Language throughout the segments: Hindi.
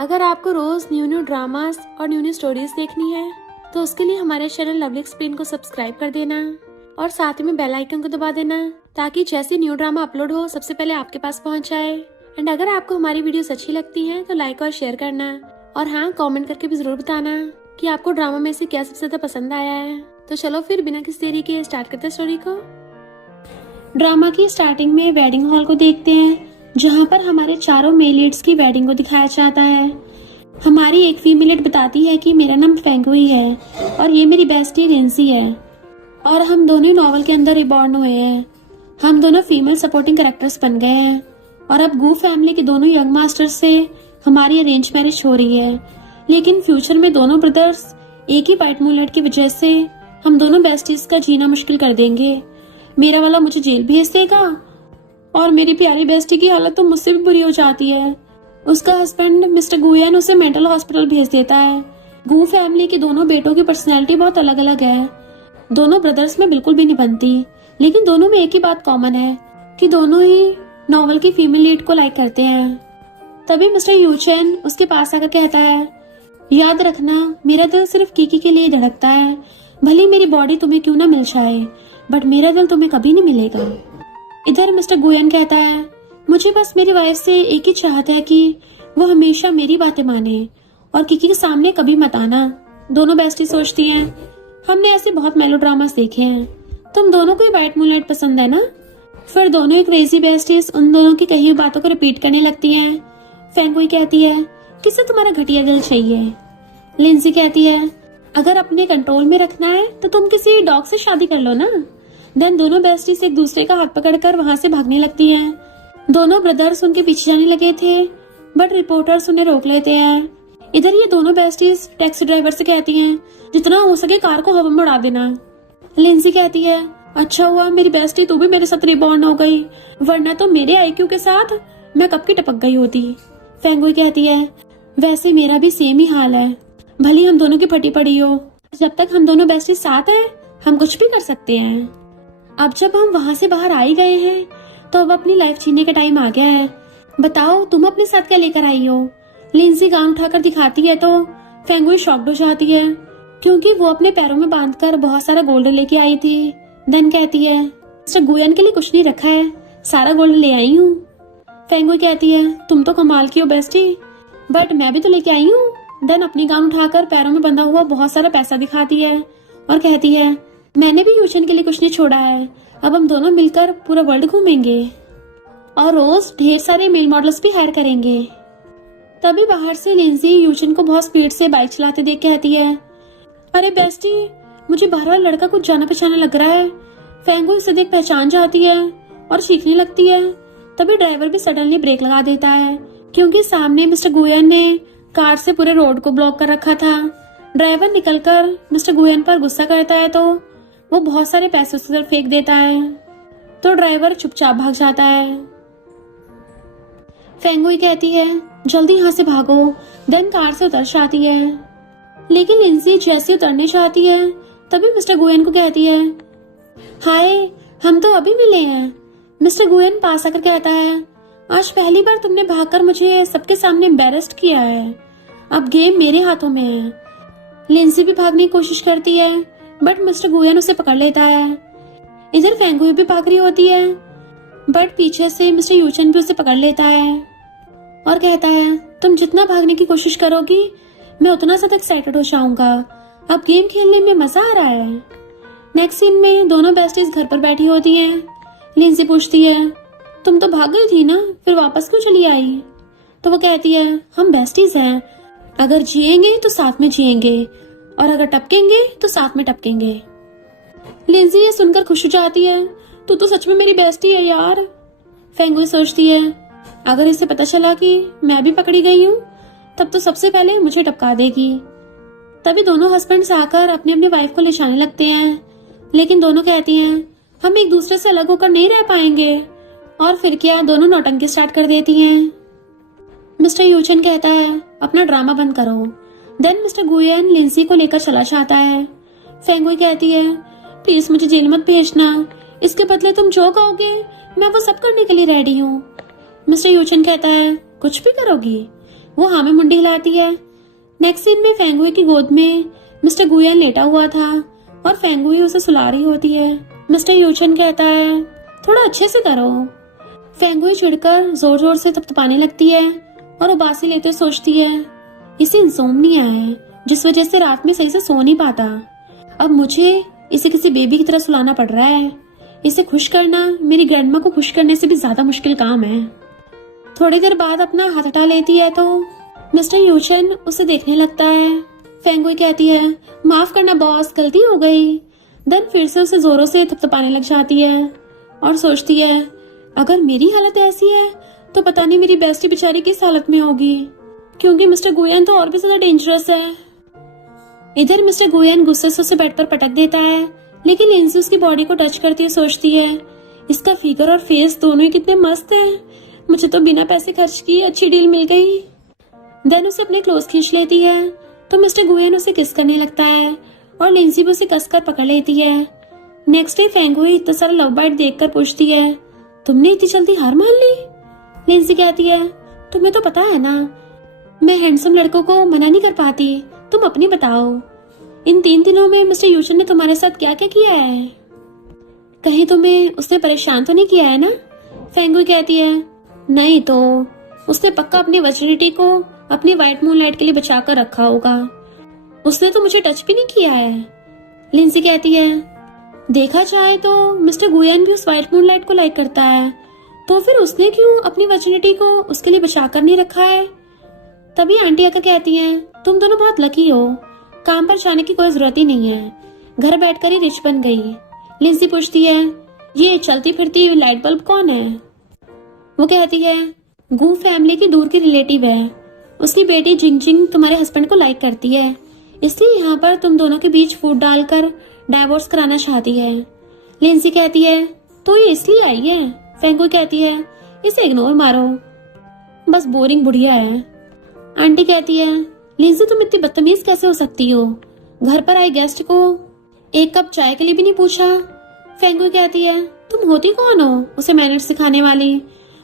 अगर आपको रोज न्यू न्यू ड्रामास और न्यू न्यू स्टोरीज देखनी है तो उसके लिए हमारे चैनल लवली एक्सप्लेन को सब्सक्राइब कर देना और साथ में बेल आइकन को दबा देना ताकि जैसे न्यू ड्रामा अपलोड हो सबसे पहले आपके पास पहुंच जाए। एंड अगर आपको हमारी वीडियोस अच्छी लगती हैं तो लाइक और शेयर करना और हाँ, कमेंट करके भी जरूर बताना कि आपको ड्रामा में से क्या सबसे ज्यादा पसंद आया है। तो चलो फिर बिना किसी देरी के स्टार्ट करते हैं स्टोरी को। ड्रामा की स्टार्टिंग में वेडिंग हॉल को देखते हैं जहाँ पर हमारे चारों मेल लीड्स की वेडिंग को दिखाया जाता है। हमारी एक फीमेल लीड बताती है कि मेरा नाम फेंगुई है और ये मेरी बेस्टी लिंसी है और हम दोनों नॉवल के अंदर रिबॉर्न हुए हैं। हम दोनों फीमेल सपोर्टिंग कैरेक्टर्स बन गए हैं और अब गू फैमिली के दोनों यंग मास्टर्स से हमारी अरेंज मैरिज हो रही है, लेकिन फ्यूचर में दोनों ब्रदर्स एक ही वाइट मूनलाइट की वजह से हम दोनों बेस्टीज का जीना मुश्किल कर देंगे। मेरा वाला मुझे जेल भेज देगा और मेरी प्यारी बेस्टी की हालत तो मुझसे भी बुरी हो जाती है। उसका हस्बैंड मिस्टर गुयन उसे मेंटल हॉस्पिटल भेज देता है। गू फैमिली के दोनों बेटों की पर्सनैलिटी बहुत अलग अलग है। दोनों ब्रदर्स में बिल्कुल भी नहीं बनती, लेकिन दोनों में एक ही बात कॉमन है कि दोनों ही नॉवल की फीमेल लीड को लाइक करते हैं। तभी मिस्टर यूचेन उसके पास आकर कहता है, याद रखना मेरा दिल सिर्फ कीकी के लिए धड़कता है। भले मेरी बॉडी तुम्हें क्यों ना मिल जाए, बट मेरा दिल तुम्हें कभी नहीं मिलेगा। इधर मिस्टर गुयन कहता है, मुझे बस मेरी वाइफ से एक ही चाहत है कि वो हमेशा मेरी बातें माने और किकी के सामने कभी मत आना। दोनों बेस्टी सोचती हैं, हमने ऐसे बहुत मेलोड्रामास देखे हैं, तुम दोनों को ही वाइट मूनलाइट पसंद है ना। फिर दोनों ही क्रेजी बेस्टीज उन दोनों की कही हुई बातों को रिपीट करने लगती हैं। फेंगुई कहती है, किसे तुम्हारा घटिया दिल चाहिए। लिंसी कहती है, अगर अपने कंट्रोल में रखना है तो तुम किसी डॉग से शादी कर लो ना। देन दोनों बेस्टीज एक दूसरे का हाथ पकड़कर वहां से भागने लगती हैं। दोनों ब्रदर्स उनके पीछे जाने लगे थे, बट रिपोर्टर्स उन्हें रोक लेते हैं। इधर ये दोनों बेस्टीज टैक्सी ड्राइवर से कहती हैं, जितना हो सके कार को हवा में उड़ा देना। लिंसी कहती है, अच्छा हुआ मेरी बेस्टी तू भी मेरे साथ रिबॉर्न हो गई, वरना तो मेरे आईक्यू के साथ मैं कब की टपक गई होती। फेंगुई कहती है, वैसे मेरा भी सेम ही हाल है, भली हम दोनों की फटी पड़ी हो, जब तक हम दोनों बेस्टी साथ हैं हम कुछ भी कर सकते हैं। अब जब हम वहां से बाहर आ ही गए हैं तो अब अपनी लाइफ जीने का टाइम आ गया है। बताओ तुम अपने साथ क्या लेकर आई हो। लिंसी गाउन उठाकर दिखाती है तो फेंगुई शॉक्ड हो जाती है क्योंकि वो अपने पैरों में बांधकर बहुत सारा गोल्ड लेके आई थी। देन कहती है, मिस्टर गुयन के लिए कुछ नहीं रखा है, सारा गोल्ड ले आई हूँ। फेंगुई कहती है, तुम तो कमाल की हो बेस्टी, बट मैं भी तो लेके आई हूँ। देन अपनी गाउन उठाकर पैरों में बंधा हुआ बहुत सारा पैसा दिखाती है और कहती है, मैंने भी यूचन के लिए कुछ नहीं छोड़ा है, अब हम दोनों मिलकर पूरा वर्ल्ड घूमेंगे और रोज ढेर सारे मेल मॉडल्स भी हायर करेंगे। तभी बाहर से लिंसी यूचन को बहुत स्पीड से बाइक चलाते देख कहती है, अरे बेस्टी मुझे बाहर वाला लड़का कुछ जाना पहचाना लग रहा है। फेंगुई उसे देख पहचान जाती है और चीखने लगती है। तभी ड्राइवर भी सडनली ब्रेक लगा देता है क्योंकि सामने मिस्टर गुयन ने कार से पूरे रोड को ब्लॉक कर रखा था। ड्राइवर निकलकर मिस्टर गुयन पर गुस्सा करता है तो वो बहुत सारे पैसे उसकी तरफ फेंक देता है, तो ड्राइवर चुपचाप भाग जाता है। फेंगुई कहती है, जल्दी यहाँ से भागो। देन कार से उतर जाती है, लेकिन लिंसी जैसे उतरने चाहती है तभी मिस्टर गुयन को कहती है, हाय हम तो अभी मिले हैं। मिस्टर गुयन पास आकर कहता है, आज पहली बार तुमने भागकर मुझे सबके सामने एम्बैरेस्ड किया है, अब गेम मेरे हाथों में है। लिंसी भी भागने की कोशिश करती है बट मिस्टर गुयन उसे पकड़ लेता है। इधर फेंगुई भी भाग रही होती है बट पीछे से मिस्टर यूचन भी उसे पकड़ लेता है और कहता है, तुम जितना भागने की कोशिश करोगी मैं उतना ज्यादा एक्साइटेड हो जाऊंगा, अब गेम खेलने में मजा आ रहा है। नेक्स्ट सीन में दोनों बेस्टीज घर पर बैठी होती हैं। लिंसी पूछती है, तुम तो भाग गई थी ना, फिर वापस क्यों चली आई। तो वो कहती है, हम बेस्टीज हैं, अगर जिएंगे तो साथ में जिएंगे और अगर टपकेंगे तो साथ में टपकेंगे। लिंसी ये सुनकर खुश हो जाती है, तू तो सच में मेरी बेस्टी है यार। फेंगुई सोचती है, अगर इसे पता चला कि मैं भी पकड़ी गई हूँ तब तो सबसे पहले मुझे टपका देगी। तभी दोनों हस्बैंड्स आकर अपने अपने वाइफ को ले जाने लगते हैं, लेकिन दोनों कहती हैं, हम एक दूसरे से अलग होकर नहीं रह पाएंगे। और फिर क्या, दोनों नौटंकी स्टार्ट कर देती हैं। मिस्टर यूचन कहता है, अपना ड्रामा बंद करो। देन मिस्टर गुयन लिंसी को लेकर चला जाता है। फेंगुई कहती है, प्लीज मुझे जेल मत भेजना, इसके बदले तुम जो कहोगे मैं वो सब करने के लिए रेडी हूँ। मिस्टर यूचन कहता है, कुछ भी करोगी। वो हाँ में मुंडी हिलाती है। नेक्स्ट सीन में फेंगुई की गोद में मिस्टर गुयन लेटा हुआ था और फेंगुई उसे सुला रही होती है। मिस्टर यूचन कहता है, थोड़ा अच्छे से करो। फेंगुई चिढ़कर जोर जोर से थपथपाने लगती है और उबासी लेते सोचती है, इसे इंसोम्निया है जिस वजह से रात में सही से सो नहीं पाता। अब मुझे इसे किसी बेबी की तरह सुलाना पड़ रहा है। इसे खुश करना मेरी ग्रैंडमा को खुश करने से भी ज्यादा मुश्किल काम है। थोड़ी देर बाद अपना हाथ हटा लेती है तो मिस्टर यूचन उसे देखने लगता है। फेंगुई कहती है, माफ करना बॉस, गलती हो गई। देन फिर से उसे जोरों से थपथपाने लग जाती है और सोचती है, अगर मेरी हालत ऐसी है तो पता नहीं मेरी बेस्टी बेचारी किस हालत में होगी, क्योंकि मिस्टर गुयन तो और भी ज्यादा डेंजरस है। इधर मिस्टर गुयन गुस्से से उसे बेड पर पटक देता है, लेकिन लिंसी उसकी बॉडी को टच करती हुई सोचती है, इसका फिगर और फेस दोनों ही कितने मस्त है, मुझे तो बिना पैसे खर्च किए अच्छी डील मिल गई। देन उसे अपने क्लोज खींच लेती है तो मिस्टर गुयन उसे किस करने लगता है और लिंसी भी उसे कसकर पकड़ लेती है। नेक्स्ट डे फेंगुई इतना सारा लव बाइट देखकर पूछती है, तुमने इतनी जल्दी हार मान ली? लिंसी कहती है, तुम्हें तो पता है ना, मैं हैंडसम लड़कों को मना नहीं कर पाती, तुम अपनी बताओ। इन 3 दिनों में मिस्टर यूचन ने तुम्हारे साथ क्या क्या किया है? कहीं तुम्हें उसने परेशान तो नहीं किया है ना? फेंगुई कहती है, नहीं तो उसने पक्का अपनी वर्जिनिटी को अपनी व्हाइट मूनलाइट के लिए बचा कर रखा होगा। उसने तो मुझे टच भी नहीं किया है। लिंसी कहती है, देखा जाए तो मिस्टर गुयन भी उस व्हाइट मूनलाइट को लाइक करता है, तो फिर उसने क्यों अपनी वर्जिनिटी को उसके लिए बचा कर नहीं रखा है? तभी आंटी आकर कहती हैं, तुम दोनों बहुत लकी हो, काम पर जाने की कोई जरूरत ही नहीं है, घर बैठकर ही रिच बन गई। लिंसी पूछती है, ये चलती फिरती लाइट बल्ब कौन है? वो कहती है, गू फैमिली की दूर की रिलेटिव है, उसकी बेटी जिंग जिंग तुम्हारे हस्बैंड को लाइक करती है, इसलिए यहाँ पर तुम दोनों के बीच फूट डालकर डाइवोर्स कराना चाहती है। लिंसी कहती है, तो ये इसलिए आई है? फेंगुई कहती है, इसे इग्नोर मारो, बस बोरिंग बुढ़िया है। आंटी कहती है, लिंसी तुम इतनी बदतमीज कैसे हो सकती हो, घर पर आए गेस्ट को एक कप चाय के लिए भी नहीं पूछा। फेंगुई कहती है, तुम होती कौन हो उसे मैनर्स सिखाने वाली?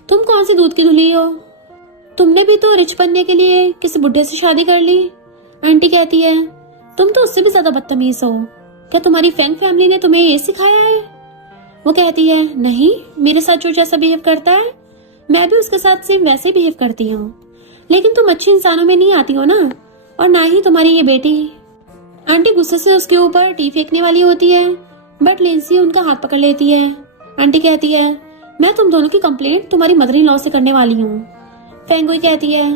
तुम कौन सी दूध की धुली हो? तुमने भी तो रिच बनने के लिए किसी बुढ़े से शादी कर ली। आंटी कहती है, तुम तो उससे भी ज्यादा बदतमीज हो, क्या तुम्हारी फेंग फैमिली ने तुम्हें ये सिखाया है? वो कहती है, नहीं, मेरे साथ जो जैसा बिहेव करता है मैं भी उसके साथ सेम वैसे ही बिहेव करती हूँ, लेकिन तुम अच्छी इंसानों में नहीं आती हो ना, और ना ही तुम्हारी ये बेटी। आंटी गुस्से से उसके ऊपर टी फेंकने वाली होती है, बट लिंसी उनका हाथ पकड़ लेती है। आंटी कहती है, मैं तुम दोनों की कंप्लेंट तुम्हारी मदर इन लॉ से करने वाली हूँ। फेंगुई कहती है,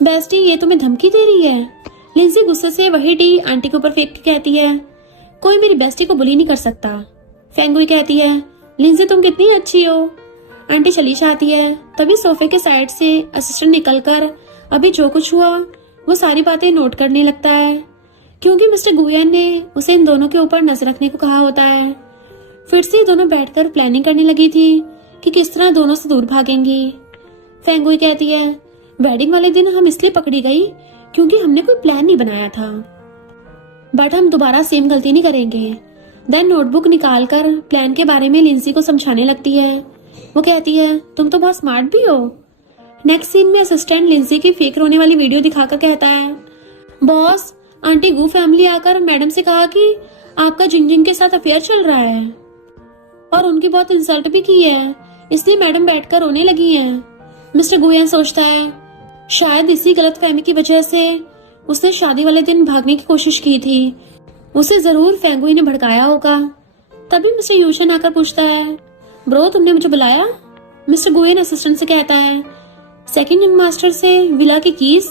बेस्टी ये तुम्हें धमकी दे रही है? लिंसी गुस्से से वही टी आंटी के ऊपर फेंक के कहती है, कोई मेरी बेस्टी को बुली नहीं कर सकता। फेंगुई कहती है, लिंसी तुम कितनी अच्छी हो। आंटी चली जाती है। तभी सोफे के साइड से असिस्टेंट निकलकर अभी जो कुछ हुआ वो सारी बातें नोट करने लगता है, क्योंकि मिस्टर गुयन ने उसे इन दोनों के ऊपर नजर रखने को कहा होता है। फिर से दोनों बैठकर प्लानिंग करने लगी थी कि किस तरह दोनों से दूर भागेंगी। फेंगुई कहती है, वेडिंग वाले दिन हम इसलिए पकड़ी गई क्योंकि हमने कोई प्लान नहीं बनाया था, बट हम दोबारा सेम गलती नहीं करेंगे। देन नोटबुक निकालकर प्लान के बारे में लिंसी को समझाने लगती है। वो कहती है, तुम तो बहुत स्मार्ट भी हो। नेक्स्ट सीन में असिस्टेंट लिंसी की फेक रोने वाली वीडियो दिखाकर कहता है, बॉस, आंटी गू फैमिली आकर मैडम से कहा कि आपका जिंग जिंग के साथ अफेयर चल रहा है और उनकी बहुत इंसल्ट भी की है, इसलिए मैडम बैठकर रोने लगी हैं। मिस्टर गुयन सोचता है, शायद इसी गलतफहमी की वजह से उसने शादी वाले दिन भागने की कोशिश की थी, उसे जरूर फेंगुई ने भड़काया होगा। तभी मिस्टर यूशन आकर पूछता है, ब्रो तुमने मुझे बुलाया? मिस्टर गुयन असिस्टेंट से कहता है, सेकंड रिंग मास्टर से विला की कीज,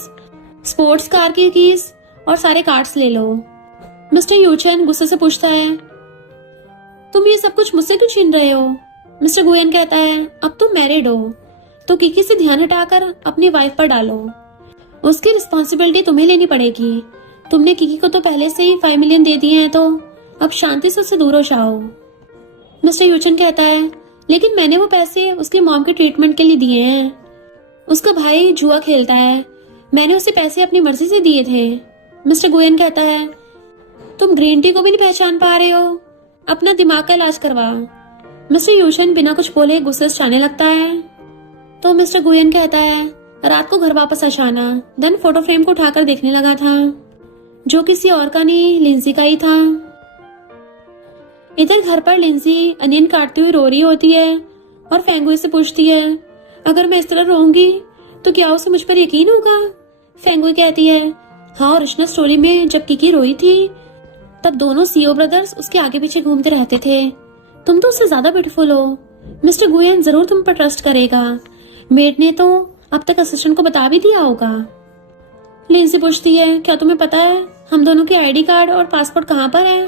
स्पोर्ट्स कार की कीज और सारे कार्ड्स ले लो। मिस्टर यूचन गुस्से से पूछता है, तुम ये सब कुछ मुझसे क्यों छीन रहे हो? मिस्टर गुयन कहता है, अब तुम मैरिड हो तो किकी से ध्यान हटाकर अपनी वाइफ पर डालो, उसकी रिस्पॉन्सिबिलिटी तुम्हें लेनी पड़ेगी। तुमने किकी को तो पहले से ही 5 मिलियन दे दिए हैं, तो अब शांति से उससे दूर हो जाओ। मिस्टर यूचन कहता है, लेकिन मैंने वो पैसे उसकी मॉम के ट्रीटमेंट के लिए दिए हैं, उसका भाई जुआ खेलता है, मैंने उसे पैसे अपनी मर्जी से दिए थे। मिस्टर गुयन कहता है, तुम ग्रीन टी को भी नहीं पहचान पा रहे हो, अपना दिमाग का इलाज करवा। मिस्टर यूशन बिना कुछ बोले गुस्से से जाने लगता है। तो मिस्टर गुयन कहता है, रात को घर वापस आ जाना। देन फोटो फ्रेम को उठाकर देखने लगा था, जो किसी और का नहीं, लिंजी का ही था। इधर घर पर लिंजी अनियन काटती हुई रो रही होती है और फेंगुई से पूछती है, अगर मैं इस तरह रोऊंगी तो क्या उसे मुझ पर यकीन होगा? फेंगुई कहती है, हाँ, ओरिजिनल स्टोरी में जब किकी रोई थी तब दोनों सीओ ब्रदर्स उसके आगे पीछे घूमते रहते थे। तुम तो उससे ज्यादा ब्यूटीफुल हो। मिस्टर गुयन जरूर तुम पर ट्रस्ट करेगा। मेड ने तो अब तक असिस्टेंट को बता भी दिया होगा। लिंजी पूछती है, क्या तुम्हें पता है हम दोनों के आईडी कार्ड और पासपोर्ट कहाँ पर है?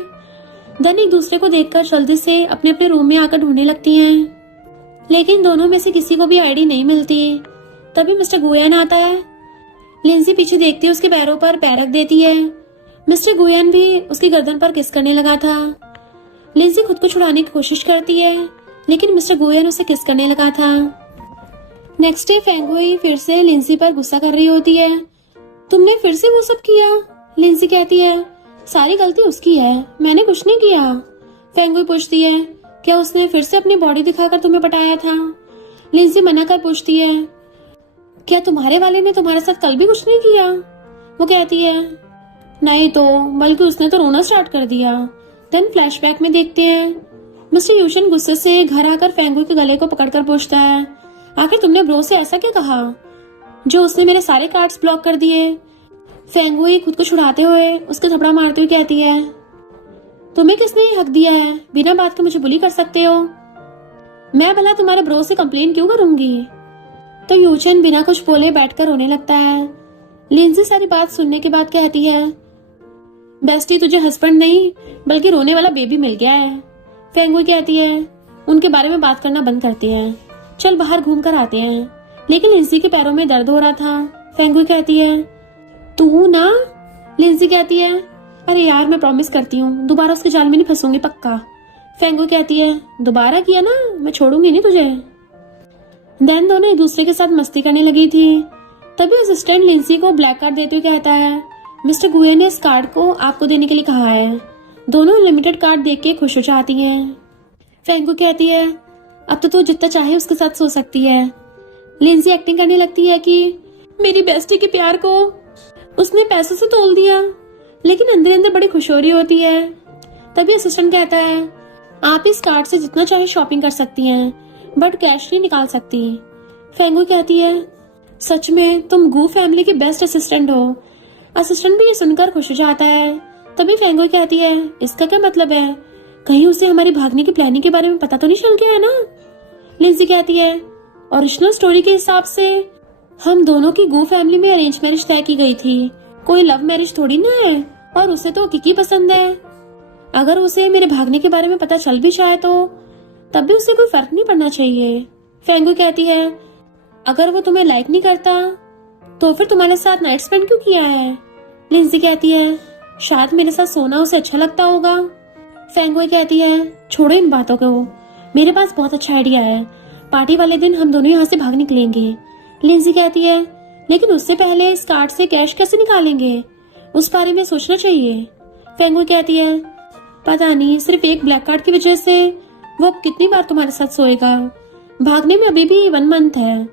देन एक दूसरे को देखकर जल्दी से अपने अपने रूम में आकर ढूंढने लगती हैं, लेकिन दोनों में से किसी को भी आईडी नहीं मिलती। तभी मिस्टर गुयन आता है। लिंजी पीछे देखते हुए उसके पैरों पर पैर रख देती है। मिस्टर गुयन भी उसकी गर्दन पर किस करने लगा था। लिंजी खुद को छुड़ाने की कोशिश करती है, लेकिन मिस्टर गुयन उसे किस करने लगा था। नेक्स्ट डे फेंगुई फिर से लिंजी पर गुस्सा कर रही होती है। तुमने फिर से वो सब किया? लिंजी कहती है, सारी गलती उसकी है, मैंने कुछ नहीं किया। फेंगुई पूछती है, क्या उसने फिर से अपनी बॉडी दिखाकर तुम्हें पटाया था? लिंजी मना कर पूछती है, क्या तुम्हारे वाले ने तुम्हारे साथ कल भी कुछ नहीं किया? वो कहती है, नहीं तो, बल्कि उसने तो रोना स्टार्ट कर दिया। देन फ्लैशबैक में देखते हैं, मिस्टर यूशन गुस्से से घर आकर फेंगुई के गले को पकड़कर पूछता है, आखिर तुमने ब्रो से ऐसा क्या कहा जो उसने मेरे सारे कार्ड्स ब्लॉक कर दिए? फेंगुई खुद को छुड़ाते हुए उसको थपड़ा मारते हुए कहती है, तुम्हें किसने हक दिया है बिना बात के मुझे बुली कर सकते हो? मैं भला तुम्हारे ब्रो से कंप्लेन क्यों करूंगी? तो यूचन बिना कुछ बोले बैठकर रोने लगता है। लिंजी सारी बात सुनने के बाद कहती है, बेस्टी, तुझे हस्बैंड नहीं बल्कि रोने वाला बेबी मिल गया है। फेंगुई कहती है, उनके बारे में बात करना बंद करते हैं, चल बाहर घूम कर आते हैं। लेकिन लिंजी के पैरों में दर्द हो रहा था। फेंगुई कहती है, तू ना? लिंजी कहती है, अरे यार, मैं प्रॉमिस करती हूँ दोबारा उसके जाल में नहीं फंसूंगी, पक्का। फेंगुई कहती है, दोबारा किया ना, मैं छोड़ूंगी नहीं तुझे। देन दोनों एक दूसरे के साथ मस्ती करने लगी थी। तभी असिस्टेंट लिंजी को ब्लैक कार्ड देते हुए कहता है, मिस्टर गुए ने इस कार्ड को आपको देने के लिए कहा है। दोनों लिमिटेड कार्ड देख के खुश हो जाती हैं। फेंगुई कहती है, अब तो तू जितना चाहे उसके साथ सो सकती है। लिंजी एक्टिंग करने लगती है कि मेरी बेस्टी के प्यार को उसने पैसों से तोल दिया, लेकिन अंदर अंदर बड़ी खुश हो रही होती है। तभी असिस्टेंट कहता है, आप इस कार्ड से जितना चाहे शॉपिंग कर सकती हैं, बट कैश नहीं निकाल सकती। फेंगुई कहती है, सच में तुम गू फैमिली की बेस्ट असिस्टेंट हो। असिस्टेंट भी ये सुनकर खुश हो जाता है। तभी फेंगुई कहती है, इसका क्या मतलब है? कहीं उसे हमारी भागने की प्लानिंग के बारे में पता तो नहीं चल गया है ना? लिंजी कहती है, ओरिजिनल स्टोरी के हिसाब से हम दोनों की गू फैमिली में अरेंज मैरिज तय की गई थी, कोई लव मैरिज थोड़ी ना है। और उसे तो किकी पसंद है। अगर उसे मेरे भागने के बारे में पता चल भी जाए तो तब भी उसे कोई फर्क नहीं पड़ना चाहिए। फेंगुई कहती है, अगर वो तुम्हें लाइक नहीं करता तो फिर तुम्हारे साथ नाइट स्पेंड क्यों किया है? लिंजी कहती है, शायद मेरे साथ सोना उसे अच्छा लगता होगा। फेंगुई कहती है, छोड़ो इन बातों को, मेरे पास बहुत अच्छा आइडिया है। पार्टी वाले दिन हम दोनों यहाँ से भाग निकलेंगे। लिंजी कहती है, लेकिन उससे पहले इस कार्ड से कैश कैसे निकालेंगे, उस बारे में सोचना चाहिए। फेंगुई कहती है, पता नहीं, सिर्फ एक ब्लैक कार्ड की वजह से वो अब कितनी बार तुम्हारे साथ सोएगा। भागने में अभी भी 1 मंथ है,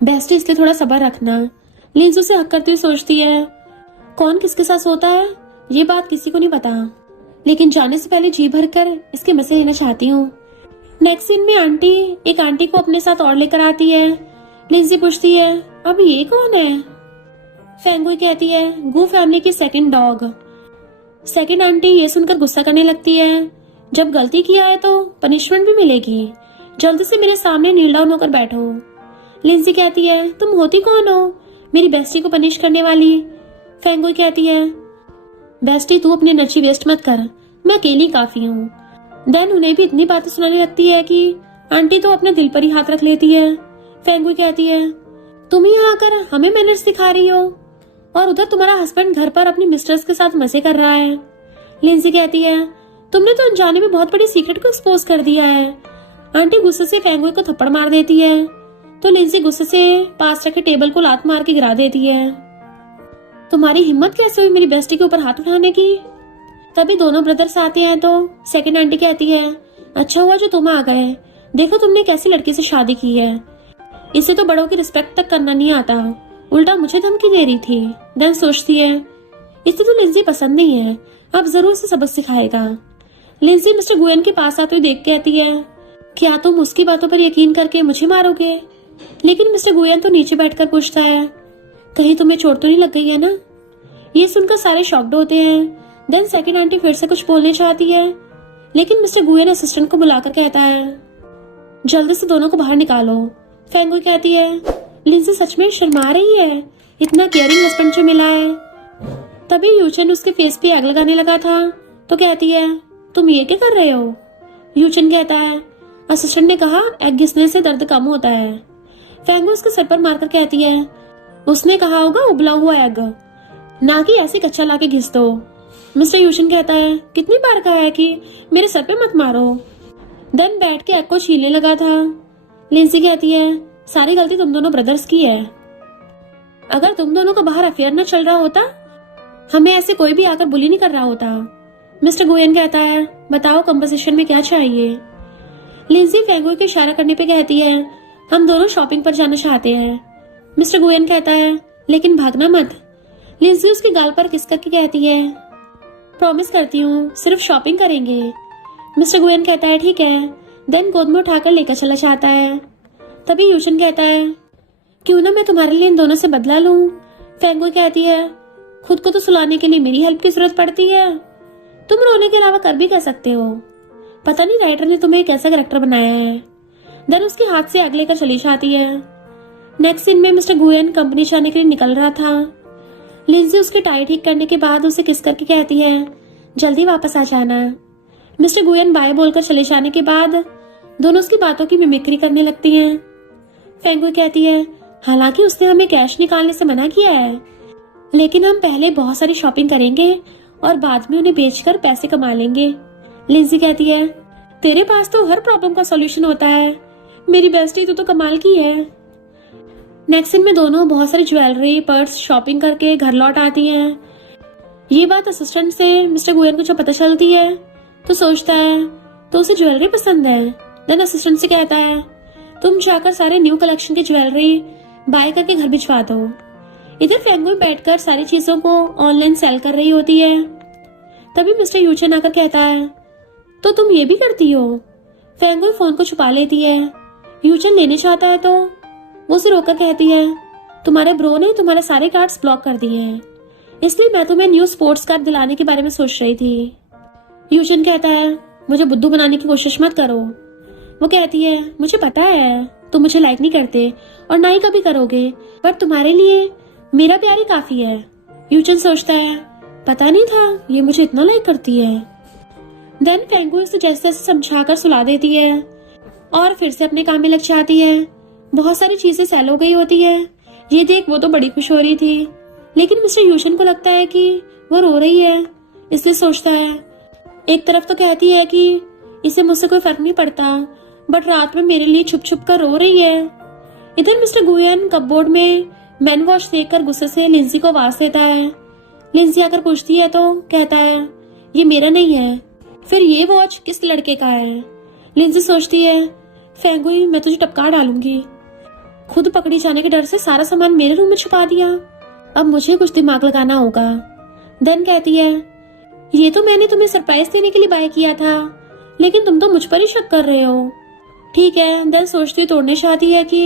बेस्ट, इसलिए थोड़ा सब्र रखना। लिंजी से हक करते हुए सोचती है, कौन किसके साथ सोता है ये बात किसी को नहीं पता, लेकिन जाने से पहले जी भर कर इसके मजे लेना चाहती हूँ। नेक्स्ट सीन में एक आंटी को अपने साथ और लेकर आती है। लिंजी पूछती है, अब ये कौन है? फेंगुई कहती है, गू फैमिली की सेकंड डॉग। सेकंड आंटी ये सुनकर गुस्सा करने लगती है, जब गलती किया है तो पनिशमेंट भी मिलेगी, जल्दी से मेरे सामने नील डाउन होकर बैठो। लिंजी कहती है, तुम होती कौन हो मेरी बेस्टी को पनिश करने वाली? फेंगुई कहती है, बेस्टी, तू अपनी एनर्जी वेस्ट मत कर, मैं अकेली काफी हूँ। देन उन्हें भी इतनी बातें सुनाने लगती है कि आंटी तो अपने दिल पर ही हाथ रख लेती है। फेंगुई कहती है, तुम यहाँ आकर हमें मैनर्स सिखा रही हो और उधर तुम्हारा हस्बैंड घर पर अपनी मिस्ट्रेस के साथ मजे कर रहा है। लिंजी कहती है, तुमने तो अनजाने में बहुत बड़ी सीक्रेट को एक्सपोज कर दिया है। आंटी गुस्से से फेंगुई को थप्पड़ मार देती है, तो लिंजी गुस्से से पास रखे टेबल को लात मार के गिरा देती है। तुम्हारी हिम्मत कैसे हुई मेरी बेस्टी के ऊपर हाथ उठाने की? तभी दोनों ब्रदर्स आते हैं तो सेकंड आंटी कहती है, अच्छा हुआ जो तुम आ गए, देखो तुमने कैसी लड़की से शादी की है। इसे तो बड़ों की रिस्पेक्ट तक करना नहीं आता, उल्टा मुझे धमकी दे रही थी। देन सोचती है इसे तो लिंजी पसंद नहीं है, अब जरूर से सबक सिखाएगा। लिंजी मिस्टर गुयन के पास आते हुए देख कहती है क्या तुम उसकी बातों पर यकीन करके मुझे मारोगे? लेकिन मिस्टर गुयन तो नीचे बैठकर पूछता है कहीं तुम्हें चोट तो नहीं लग गई है ना? ये सुनकर सारे शॉक्ड होते हैं। देन सेकंड आंटी फिर से कुछ बोलने चाहती है, लेकिन मिस्टर गुयन असिस्टेंट को बुलाकर कहता है जल्दी से दोनों को बाहर निकालो। फेंगुई कहती है लिंजी सच में शर्मा रही है, इतना केयरिंग हस्बैंड जो मिला है। तभी यूचन उसके फेस पे आग लगाने लगा था तो कहती है तुम ये क्या कर रहे हो? यूचन कहता है असिस्टेंट ने कहा एग घिसने से दर्द कम होता है। फेंगुई उसके सर पर मारकर कहती है उसने कहा होगा उबला हुआ एग, ना कि ऐसे कच्चा लाके घिस दो। मिस्टर यूशन कहता है कितनी बार कहा है कि मेरे सर पे मत मारो। देन बैठ के एग को छीलने लगा था। लिंसी कहती है सारी गलती तुम दोनों ब्रदर्स की है, अगर तुम दोनों का बाहर अफेयर न चल रहा होता हमें ऐसे कोई भी आकर बुली नहीं कर रहा होता। मिस्टर गोयन कहता है बताओ कंपोजिशन में क्या चाहिए? लिंसी फेंगुई के इशारा करने पे कहती है हम दोनों शॉपिंग पर जाना चाहते हैं। मिस्टर गोयन कहता है लेकिन भागना मत। लिंसी उसके गाल पर किस करके कहती है प्रॉमिस करती हूँ सिर्फ शॉपिंग करेंगे। मिस्टर गोयन कहता है ठीक है। देन गोद में उठाकर लेकर चला जाता है। तभी यूशन कहता है क्यों ना मैं तुम्हारे लिए इन दोनों से बदला लूं। फेंगुई कहती है खुद को तो सुलाने के लिए मेरी हेल्प की जरूरत पड़ती है, तुम रोने के अलावा कर भी कह सकते हो। पता नहीं राइटर ने तुम्हें एक ऐसा कैरेक्टर बनाया है। देन उसके हाथ से आग लेकर चली जाती है। नेक्स्ट सीन में मिस्टर गुयन कंपनी जाने के लिए निकल रहा था। लिंजी उसके टाई ठीक करने के बाद उसे किस करके कहती है जल्दी वापस आ जाना। मिस्टर गुयन बाय बोलकर चले जाने के बाद दोनों उसकी बातों की मिमिक्री करने लगती हैं। फेंगुई कहती है हालांकि उसने हमें कैश निकालने से मना किया है, लेकिन हम पहले बहुत सारी शॉपिंग करेंगे और बाद में उन्हें बेचकर पैसे कमा लेंगे। लिंजी कहती है तेरे पास तो हर प्रॉब्लम का सॉल्यूशन होता है, मेरी बेस्टी तो कमाल की है। नेक्स्ट दिन में दोनों बहुत सारी ज्वेलरी पर्स शॉपिंग करके घर लौट आती हैं। ये बात असिस्टेंट से मिस्टर गुयन को जब पता चलती है तो सोचता है तो उसे ज्वेलरी पसंद है। देन असिस्टेंट से कहता है तुम जाकर सारे न्यू कलेक्शन की ज्वेलरी बाय करके घर भिजवा दो। इधर फेंगुई बैठकर सारी चीजों को ऑनलाइन सेल कर रही होती है। तभी मिस्टर यूचन आकर कहता है तो तुम ये भी करती हो? फेंगुई फोन को छुपा लेती है। यूचन लेने चाहता है तो वो उसे रोककर कहती है तुम्हारे ब्रो ने तुम्हारे सारे कार्ड्स ब्लॉक कर दिए हैं, इसलिए मैं तुम्हें न्यू स्पोर्ट्स कार्ड दिलाने के बारे में सोच रही थी। यूचन कहता है मुझे बुद्धू बनाने की कोशिश मत करो। वो कहती है मुझे पता है तुम मुझे लाइक नहीं करते और ना ही कभी करोगे, पर तुम्हारे लिए मेरा प्यार ही काफी है। यूचन सोचता है पता नहीं था ये मुझे इतना लाइक करती है। देन फेंगुई उसे जैसे तैसे समझाकर सुला देती है और फिर से अपने काम में लग जाती है। बहुत सारी चीजें सेल हो गई होती है। ये देख वो तो बड़ी खुश हो रही थी, लेकिन मिस्टर यूशन को लगता है कि वो रो रही है, इसलिए सोचता है एक तरफ तो कहती है कि इसे मुझसे कोई फर्क नहीं पड़ता, बट रात में मेरे लिए छुप छुप कर रो रही है। इधर मिस्टर गुयन कपबोर्ड में मैन वॉश देखकर गुस्से से लिंसी को आवाज देता है। लिंसी आकर पूछती है तो कहता है ये मेरा नहीं है, फिर ये वॉच किस लड़के का है? लिंसी सोचती है फेंगुई मैं तुझे टपका डालूंगी, खुद पकड़ी जाने के डर से सारा सामान मेरे रूम में छुपा दिया, अब मुझे कुछ दिमाग लगाना होगा। देन कहती है ये तो मैंने तुम्हें सरप्राइज देने के लिए बाय किया था, लेकिन तुम तो मुझ पर ही शक कर रहे हो। ठीक है। देन सोचती तोड़ने चाहती है कि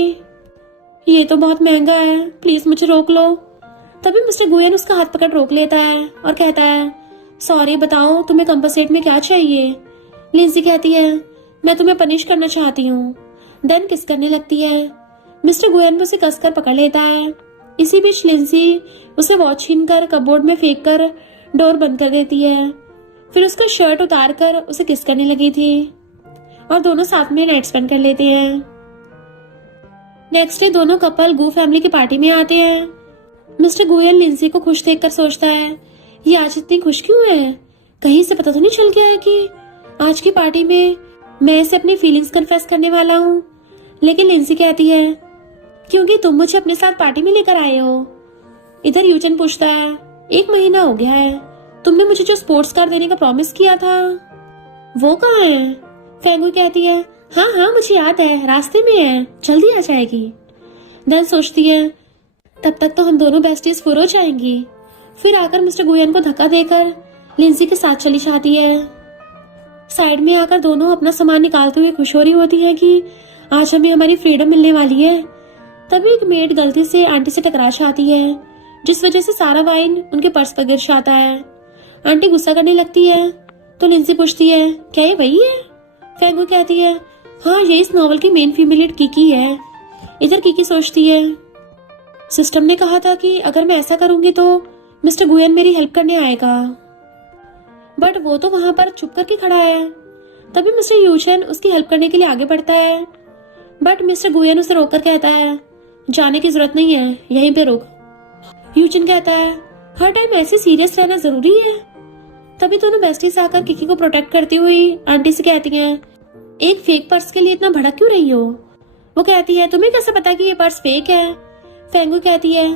ये तो बहुत महंगा है, प्लीज मुझे रोक लो। तभी मिस्टर गुयन उसका हाथ पकड़ रोक लेता है और कहता है सॉरी बताओ तुम्हें कंपनसेट में क्या चाहिए? लिंसी कहती है मैं तुम्हें पनिश करना चाहती हूँ। देन किस करने लगती है। मिस्टर गुयन उसे कसकर पकड़ लेता है। इसी बीच लिंसी उसे वॉच छीन कर कपबोर्ड में फेंक कर डोर बंद कर देती है। फिर उसका शर्ट उतार कर उसे किस करने लगी थी और दोनों साथ में नाइट स्पेंड कर लेते हैं। नेक्स्ट डे दोनों कपल गू फैमिली की पार्टी में आते हैं। मिस्टर गुयन लिंसी को खुश देखकर सोचता है ये आज इतनी खुश क्यों है, कहीं से पता तो नहीं चल गया है कि आज की पार्टी में मैं इसे अपनी फीलिंग्स कन्फेस करने वाला हूँ। लेकिन लिंसी कहती है क्योंकि तुम मुझे अपने साथ पार्टी में लेकर आए हो। इधर यूचन पूछता है 1 महीना हो गया है, तुमने मुझे जो स्पोर्ट्स कार देने का प्रॉमिस किया था वो कहाँ है? फेंगुई कहती है हाँ हाँ मुझे याद है, रास्ते में है, जल्दी आ जाएगी। देन सोचती है तब तक तो हम दोनों बेस्टीज फुर हो जाएंगी। फिर आकर मिस्टर गुयन को धक्का देकर लिंजी के साथ चली जाती है। साइड में आकर दोनों अपना सामान निकालते हुए खुश हो रही होती है कि आज हमें हमारी फ्रीडम मिलने वाली है। तभी एक मेड गलती से आंटी से टकरा जाती है, जिस वजह से सारा वाइन उनके पर्स पर गिर जाता है। आंटी गुस्सा करने लगती है तो लिंजी पूछती है क्या ये वही है? फेंगू कहती है हाँ, ये इस नॉवल की मेन फीमेल लीड कीकी है। इधर कीकी सोचती है सिस्टम ने कहा था कि अगर मैं ऐसा करूंगी तो मिस्टर गुयन मेरी हेल्प करने आएगा, बट वो तो वहां पर चुप करके खड़ा है। तभी मिस्टर यूशन उसकी हेल्प करने के लिए आगे बढ़ता है, बट मिस्टर गुयन उसे रोककर कहता है जाने की जरूरत नहीं है, यहीं पे रुक। यूशन कहता है हर टाइम ऐसे सीरियस रहना जरूरी है। तभी दोनों बेस्टीज आकर किकी को प्रोटेक्ट करती हुई आंटी से कहती हैं एक फेक पर्स के लिए इतना भड़क क्यों रही हो? वो कहती है तुम्हें कैसे पता कि ये पर्स फेक है? फेंगू कहती है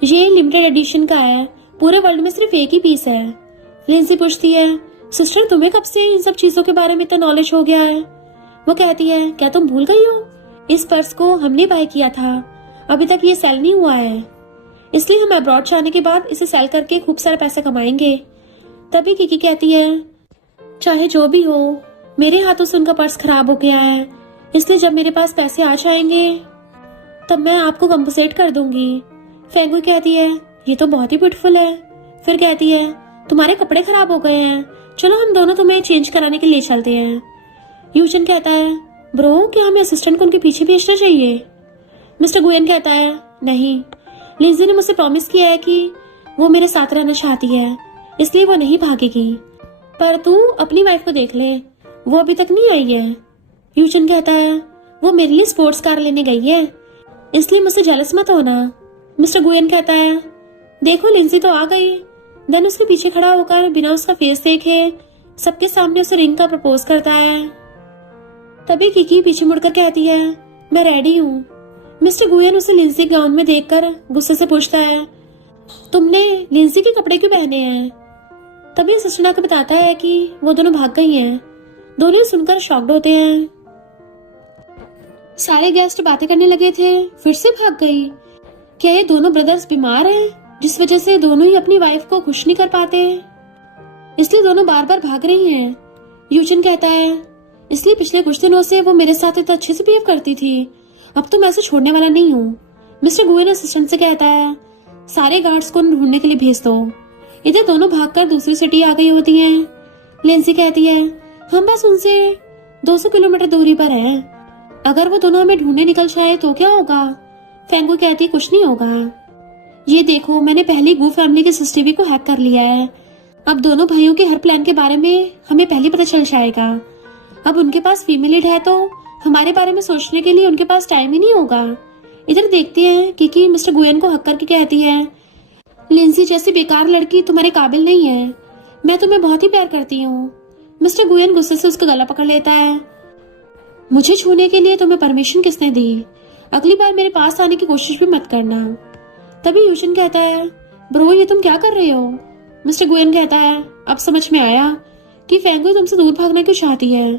ये लिमिटेड एडिशन का है, पूरे वर्ल्ड में सिर्फ एक ही पीस है। लिंजी पूछती है सिस्टर तुम्हें कब से इन सब चीजों के बारे में इतना नॉलेज हो गया है? वो कहती है क्या तुम भूल गई हो, इस पर्स को हमने बाय किया था, अभी तक ये सेल नहीं हुआ है, इसलिए हम अब्रॉड जाने के बाद इसे सेल करके खूब सारा पैसा कमाएंगे। तभी किकी कहती है चाहे जो भी हो मेरे हाथों से उनका पर्स खराब हो गया है, इसलिए जब मेरे पास पैसे आ जाएंगे तब मैं आपको कंपनसेट कर दूंगी। फेंगू कहती है ये तो बहुत ही ब्यूटीफुल है। फिर कहती है तुम्हारे कपड़े खराब हो गए हैं, चलो हम दोनों तुम्हें चेंज कराने के लिए चलते हैं। यूजन कहता है ब्रो क्या हमें असिस्टेंट को उनके पीछे भेजना चाहिए? मिस्टर गुयन कहता है नहीं, लिंजी ने मुझसे प्रॉमिस किया है कि वो मेरे साथ रहना चाहती है, इसलिए वो नहीं भागेगी, पर तू अपनी वाइफ को देख ले, वो अभी तक नहीं आई है। यूजन कहता है वो मेरे लिए स्पोर्ट्स कार लेने गई है, इसलिए मुझसे जेलस मत होना। मिस्टर गुयन कहता है देखो लिंजी तो आ गई। देन उसके पीछे खड़ा होकर बिना उसका फेस देखे सबके सामने उसे रिंग का प्रपोज करता है। तभी किकी पीछे मुड़कर कहती है मैं रेडी हूँ। मिस्टर गुयन उसे लिंजी गाउन में देखकर गुस्से से पूछता है तुमने लिंजी के कपड़े क्यों पहने हैं? तभी असिस्टेंट आकर बताता है कि वो दोनों भाग गई हैं। दोनों सुनकर शॉक्ड होते हैं। सारे गेस्ट बातें करने लगे थे, फिर से भाग गई। क्या ये दोनों ब्रदर्स बीमार हैं, जिस वजह से दोनों ही अपनी वाइफ को खुश नहीं कर पाते, इसलिए दोनों बार बार भाग रही हैं? यूजन कहता है इसलिए पिछले कुछ दिनों से वो मेरे साथ इतना अच्छे से बिहेव करती थी, अब तो मैं उसे छोड़ने वाला नहीं हूँ। मिस्टर गुयन असिस्टेंट से कहता है सारे गार्ड्स को ढूंढने के लिए भेज दो। इधर दोनों भागकर दूसरी सिटी आ गई होती हैं। लिंजी कहती है हम बस उनसे 200 किलोमीटर दूरी पर हैं, अगर वो दोनों हमें ढूंढने निकल जाए तो क्या होगा? फेंगू कहती कुछ नहीं होगा, ये देखो मैंने पहले गू फैमिली के सीसीटीवी को हैक कर लिया है, अब दोनों भाइयों के हर प्लान के बारे में हमें पहले पता चल जाएगा। अब उनके पास फीमेल लीड है तो हमारे बारे में सोचने के लिए उनके पास टाइम ही नहीं होगा। इधर देखते हैं कि मिस्टर गुयन को हक करके कहती है लिंजी जैसी बेकार लड़की तुम्हारे काबिल नहीं है, मैं तुम्हें बहुत ही प्यार करती हूँ। मिस्टर गुयन गुस्से से उसका गला पकड़ लेता है मुझे छूने के लिए तुम्हें परमिशन किसने दी? अगली बार मेरे पास आने की कोशिश भी मत करना। तभी यूशन कहता है ब्रो ये तुम क्या कर रहे हो? मिस्टर गुयन कहता है अब समझ में आया कि फेंगू तुमसे दूर भागना क्यों चाहती है।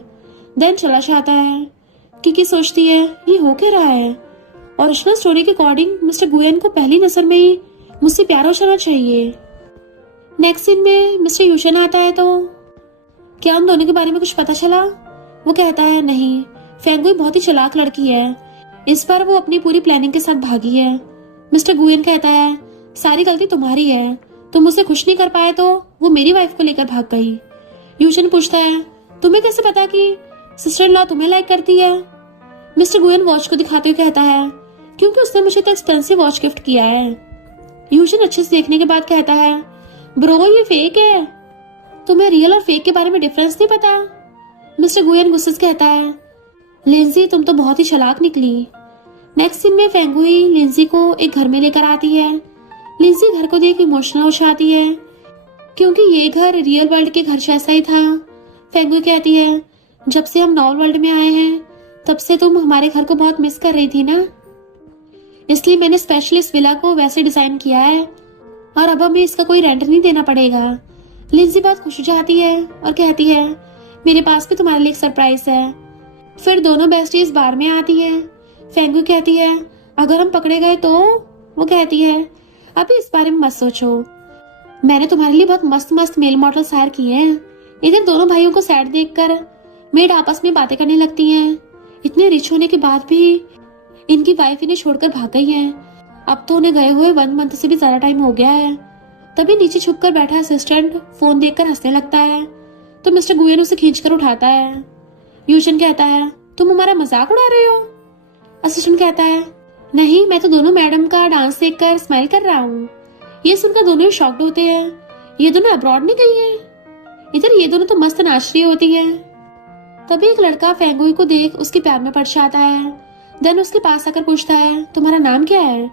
देन चला जाता है। किकी सोचती है ये हो क्या रहा है, ओरिजिनल स्टोरी के अकॉर्डिंग मिस्टर गुयन को पहली नजर में ही मुझसे प्यार हो जाना चाहिए। नेक्स्ट सीन में मिस्टर यूशन आता है तो क्या हम दोनों के बारे में कुछ पता चला? वो कहता है नहीं, फेंगू बहुत ही चालाक लड़की है, इस बार वो अपनी पूरी प्लानिंग के साथ भागी है। मिस्टर गुयन कहता है सारी गलती तुम्हारी है, तुम उसे खुश नहीं कर पाए तो वो मेरी वाइफ को लेकर भाग गई। यूशन पूछता है तुम्हें कैसे पता कि सिस्टर इन लॉ तुम्हें लाइक करती है? मिस्टर गुयन वॉच को दिखाते हुए कहता है क्योंकि उसने मुझे तो एक्सपेंसिव वॉच गिफ्ट किया है। यूशन अच्छे से देखने के बाद कहता है ब्रो ये फेक है, तुम्हें रियल और फेक के बारे में डिफरेंस नहीं पता? मिस्टर गुयन गुस्से से कहता है लिंजी तुम तो बहुत ही चालाक निकली। नेक्स्ट सीन में फेंगुई लिंजी को एक घर में लेकर आती है। लिंजी घर को देख इमोशनल हो जाती है क्योंकि ये घर रियल वर्ल्ड के घर जैसा ही था। फेंगुई कहती है जब से हम नॉवल वर्ल्ड में आए हैं तब से तुम हमारे घर को बहुत मिस कर रही थी ना, इसलिए मैंने स्पेशली इस विला को वैसे डिजाइन किया है और अब हमें इसका कोई रेंट नहीं देना पड़ेगा। लिंजी बहुत खुश हो जाती है और कहती है मेरे पास भी तुम्हारे लिए एक सरप्राइज है। फिर दोनों बेस्टीज बार में आती हैं। फेंगू कहती है अगर हम पकड़े गए तो? वो कहती है अभी इस बारे में मत सोचो, मैंने तुम्हारे लिए बहुत मस्त मस्त मेल मॉडल्स हायर किए हैं। इधर दोनों भाइयों को सैड देखकर मेड आपस में बातें करने लगती हैं। इतने रिच होने के बाद भी इनकी वाइफ इन्हें छोड़कर भाग गई है। अब तो उन्हें गए हुए 1 मंथ से भी ज्यादा टाइम हो गया है। तभी नीचे छुपकर बैठा असिस्टेंट फोन देखकर हंसने लगता है तो मिस्टर गुयन उसे खींचकर उठाता है। यूशन कहता है तुम हमारा मजाक उड़ा रहे हो? असिस्टेंट कहता है नहीं, मैं तो दोनों मैडम का डांस देखकर स्माइल कर रहा हूँ। ये सुनकर दोनों शॉक्ड होते हैं। ये दोनों अब्रॉड नहीं गई है? इधर ये दोनों तो मस्त नाच रही होती है। तभी एक लड़का फेंगुई को देख उसके प्यार में पड़ जाता है। देन उसके पास आकर पूछता है तुम्हारा नाम क्या है?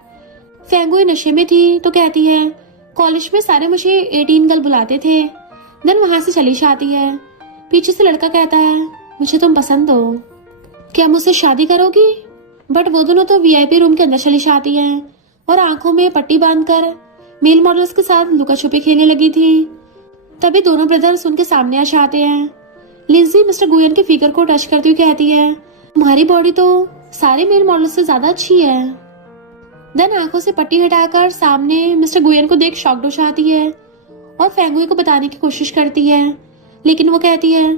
फेंगुई नशे में थी तो कहती है कॉलेज में सारे मुझे 18 गर्ल बुलाते थे। देन वहां से चली जाती है। पीछे से लड़का कहता है मुझे तुम पसंद हो, क्या मुझसे शादी करोगी? बट वो दोनों तो वीआईपी रूम के अंदर चली जाती हैं और आंखों में पट्टी बांधकर मेल मॉडल्स के साथ लुका छुपी खेलने लगी थी। तभी दोनों ब्रदर्स उनके सामने आ जाते हैं। लिंजी मिस्टर गुयन के फिगर को टच करती हुई कहती है तुम्हारी बॉडी तो सारे मेल मॉडल्स से ज्यादा अच्छी है। देन आंखों से पट्टी हटाकर सामने मिस्टर गुयन को देख शॉक्ड हो जाती है और फेंगुई को बताने की कोशिश करती है, लेकिन वो कहती है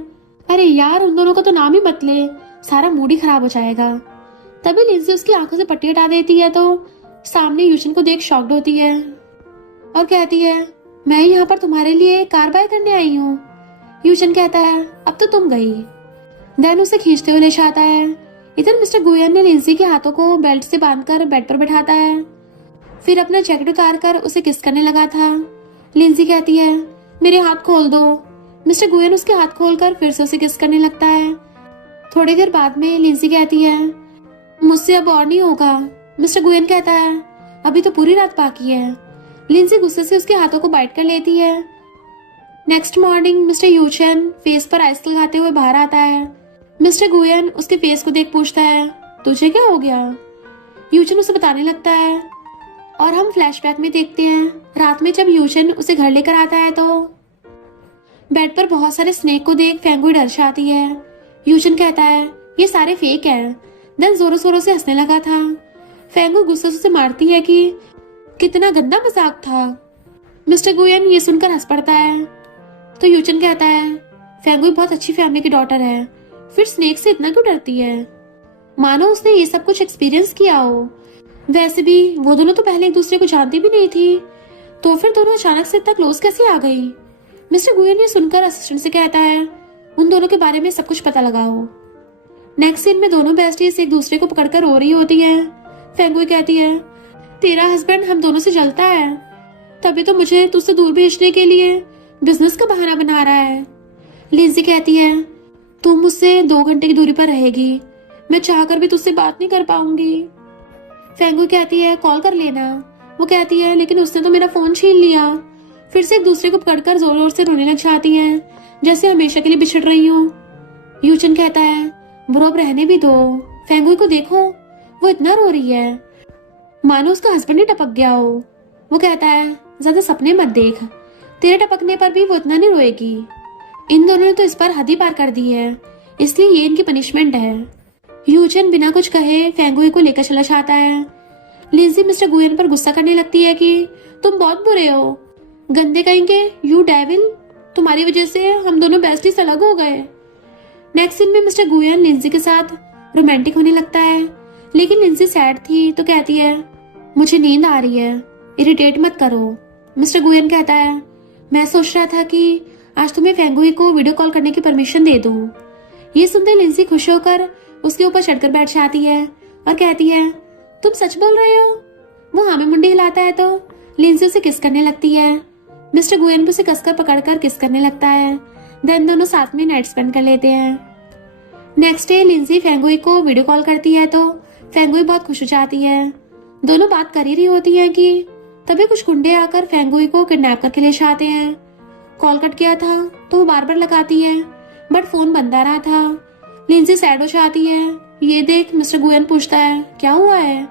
अरे यार उन दोनों का तो नाम ही मत ले, सारा मूड ही खराब हो जाएगा। तभी लिंजी उसकी आंखों से पट्टी हटा देती है तो सामने यूशन को देख शॉक्ड होती है और कहती है मैं यहाँ पर तुम्हारे लिए कार बाय करने आई हूँ। यूशन कहता है अब तो तुम गई। देन उसे खींचते हुए ले जाता है। इधर मिस्टर गुयन ने लिंजी के हाथों को बेल्ट से बांधकर बेड पर बैठाता है, फिर अपना जैकेट उतार कर उसे किस करने लगा था। लिंजी कहती है मेरे हाथ खोल दो। मिस्टर गुयन उसके हाथ खोलकर फिर से उसे किस करने लगता है। थोड़ी देर बाद में लिंजी कहती है मुझसे अब और नहीं होगा। मिस्टर गुयन कहता है अभी तो पूरी रात बाकी है। लिंजी गुस्से से उसके हाथों को बाइट कर लेती है। नेक्स्ट मॉर्निंग मिस्टर यूचन फेस पर आइस लगाते हुए बाहर आता है। मिस्टर गुयन उसके फेस को देख पूछता है तुझे क्या हो गया? यूचन उसे बताने लगता है और हम फ्लैशबैक में देखते हैं रात में जब यूचन उसे घर लेकर आता है तो बेड पर बहुत सारे स्नेक को देख फेंगुई डर जाती है। यूचन कहता है ये सारे फेक है। देन जोरों शोरों से हंसने लगा था। फेंगुई गुस्से से मारती है कि कितना गंदा मजाक था। मिस्टर गुयन ये सुनकर हंस पड़ता है तो यूचन कहता है फेंगुई बहुत अच्छी फैमिली की डॉटर है, फिर स्नेक से इतना क्यों डरती है? मानो उसने ये सब कुछ एक्सपीरियंस किया हो। वैसे भी वो दोनों तो पहले एक दूसरे को जानती भी नहीं थी, तो फिर दोनों अचानक से इतना क्लोज कैसे आ गई? मिस्टर गुयन ये सुनकर असिस्टेंट से कहता है उन दोनों के बारे में सब कुछ पता लगाओ। नेक्स्ट सीन में दोनों बेस्टीज एक दूसरे को पकड़कर रो रही होती है। फेंगुई कहती है तेरा हस्बैंड हम दोनों से जलता है, तभी तो मुझे तुझसे दूर भेजने के लिए बिजनेस का बहाना बना रहा है। लिंजी कहती है तुम मुझसे 2 घंटे की दूरी पर रहेगी, मैं चाहकर भी तुझसे बात नहीं कर पाऊंगी। फेंगुई कहती है कॉल कर लेना। वो कहती है लेकिन उसने तो मेरा फोन छीन लिया। फिर से एक दूसरे को पकड़कर जोर जोर से रोने लग जाती है जैसे हमेशा के लिए बिछड़ रही हूँ। यूचन कहता है ब्रो अब रहने भी दो, फेंगुई को देखो वो इतना रो रही है मानो उसका हस्बैंड ही टपक गया हो। वो कहता है ज्यादा सपने मत देख, तेरे टपकने पर भी वो इतना नहीं रोएगी। इन दोनों ने तो इस बार हद ही पार कर दी है, इसलिए ये इनकी पनिशमेंट है। यूचन बिना कुछ कहे फेंगुई को लेकर चला जाता है। लिंजी मिस्टर गुयन पर गुस्सा करने लगती है कि तुम बहुत बुरे हो, गंदे कहेंगे, यू डेविल, तुम्हारी वजह से हम दोनों बेस्टीज अलग हो गए। नेक्स्ट सीन में मिस्टर गुयन लिंजी के साथ रोमांटिक होने लगता है, लेकिन लिंजी सैड थी तो कहती है मुझे नींद आ रही है, इरिटेट मत करो। मिस्टर गुयन कहता है मैं सोच रहा था कि आज तुम्हें फेंगुई को वीडियो कॉल करने की परमिशन दे दूं। ये सुनते लिंजी खुश होकर उसके ऊपर चढ़कर बैठ जाती है और कहती है तुम सच बोल रहे हो? वो हाँ में मुंडी हिलाता है तो लिंजी उसे किस करने लगती है। मिस्टर गुयन भी उसे कसकर पकड़कर किस करने लगता है। देन दोनों साथ में नाइट स्पेंड कर लेते हैं। नेक्स्ट डे लिंजी फेंगुई को वीडियो कॉल करती है तो फेंगुई बहुत खुश हो जाती है। दोनों बात कर ही रही होती है कि तभी कुछ गुंडे आकर फेंगुई को किडनैप करके ले जाते हैं। कॉल कट किया था तो वो बार बार लगाती है बट फोन बंद आ रहा था। लिंजी सैड हो जाती है। ये देख मिस्टर गुयन पूछता है क्या हुआ है,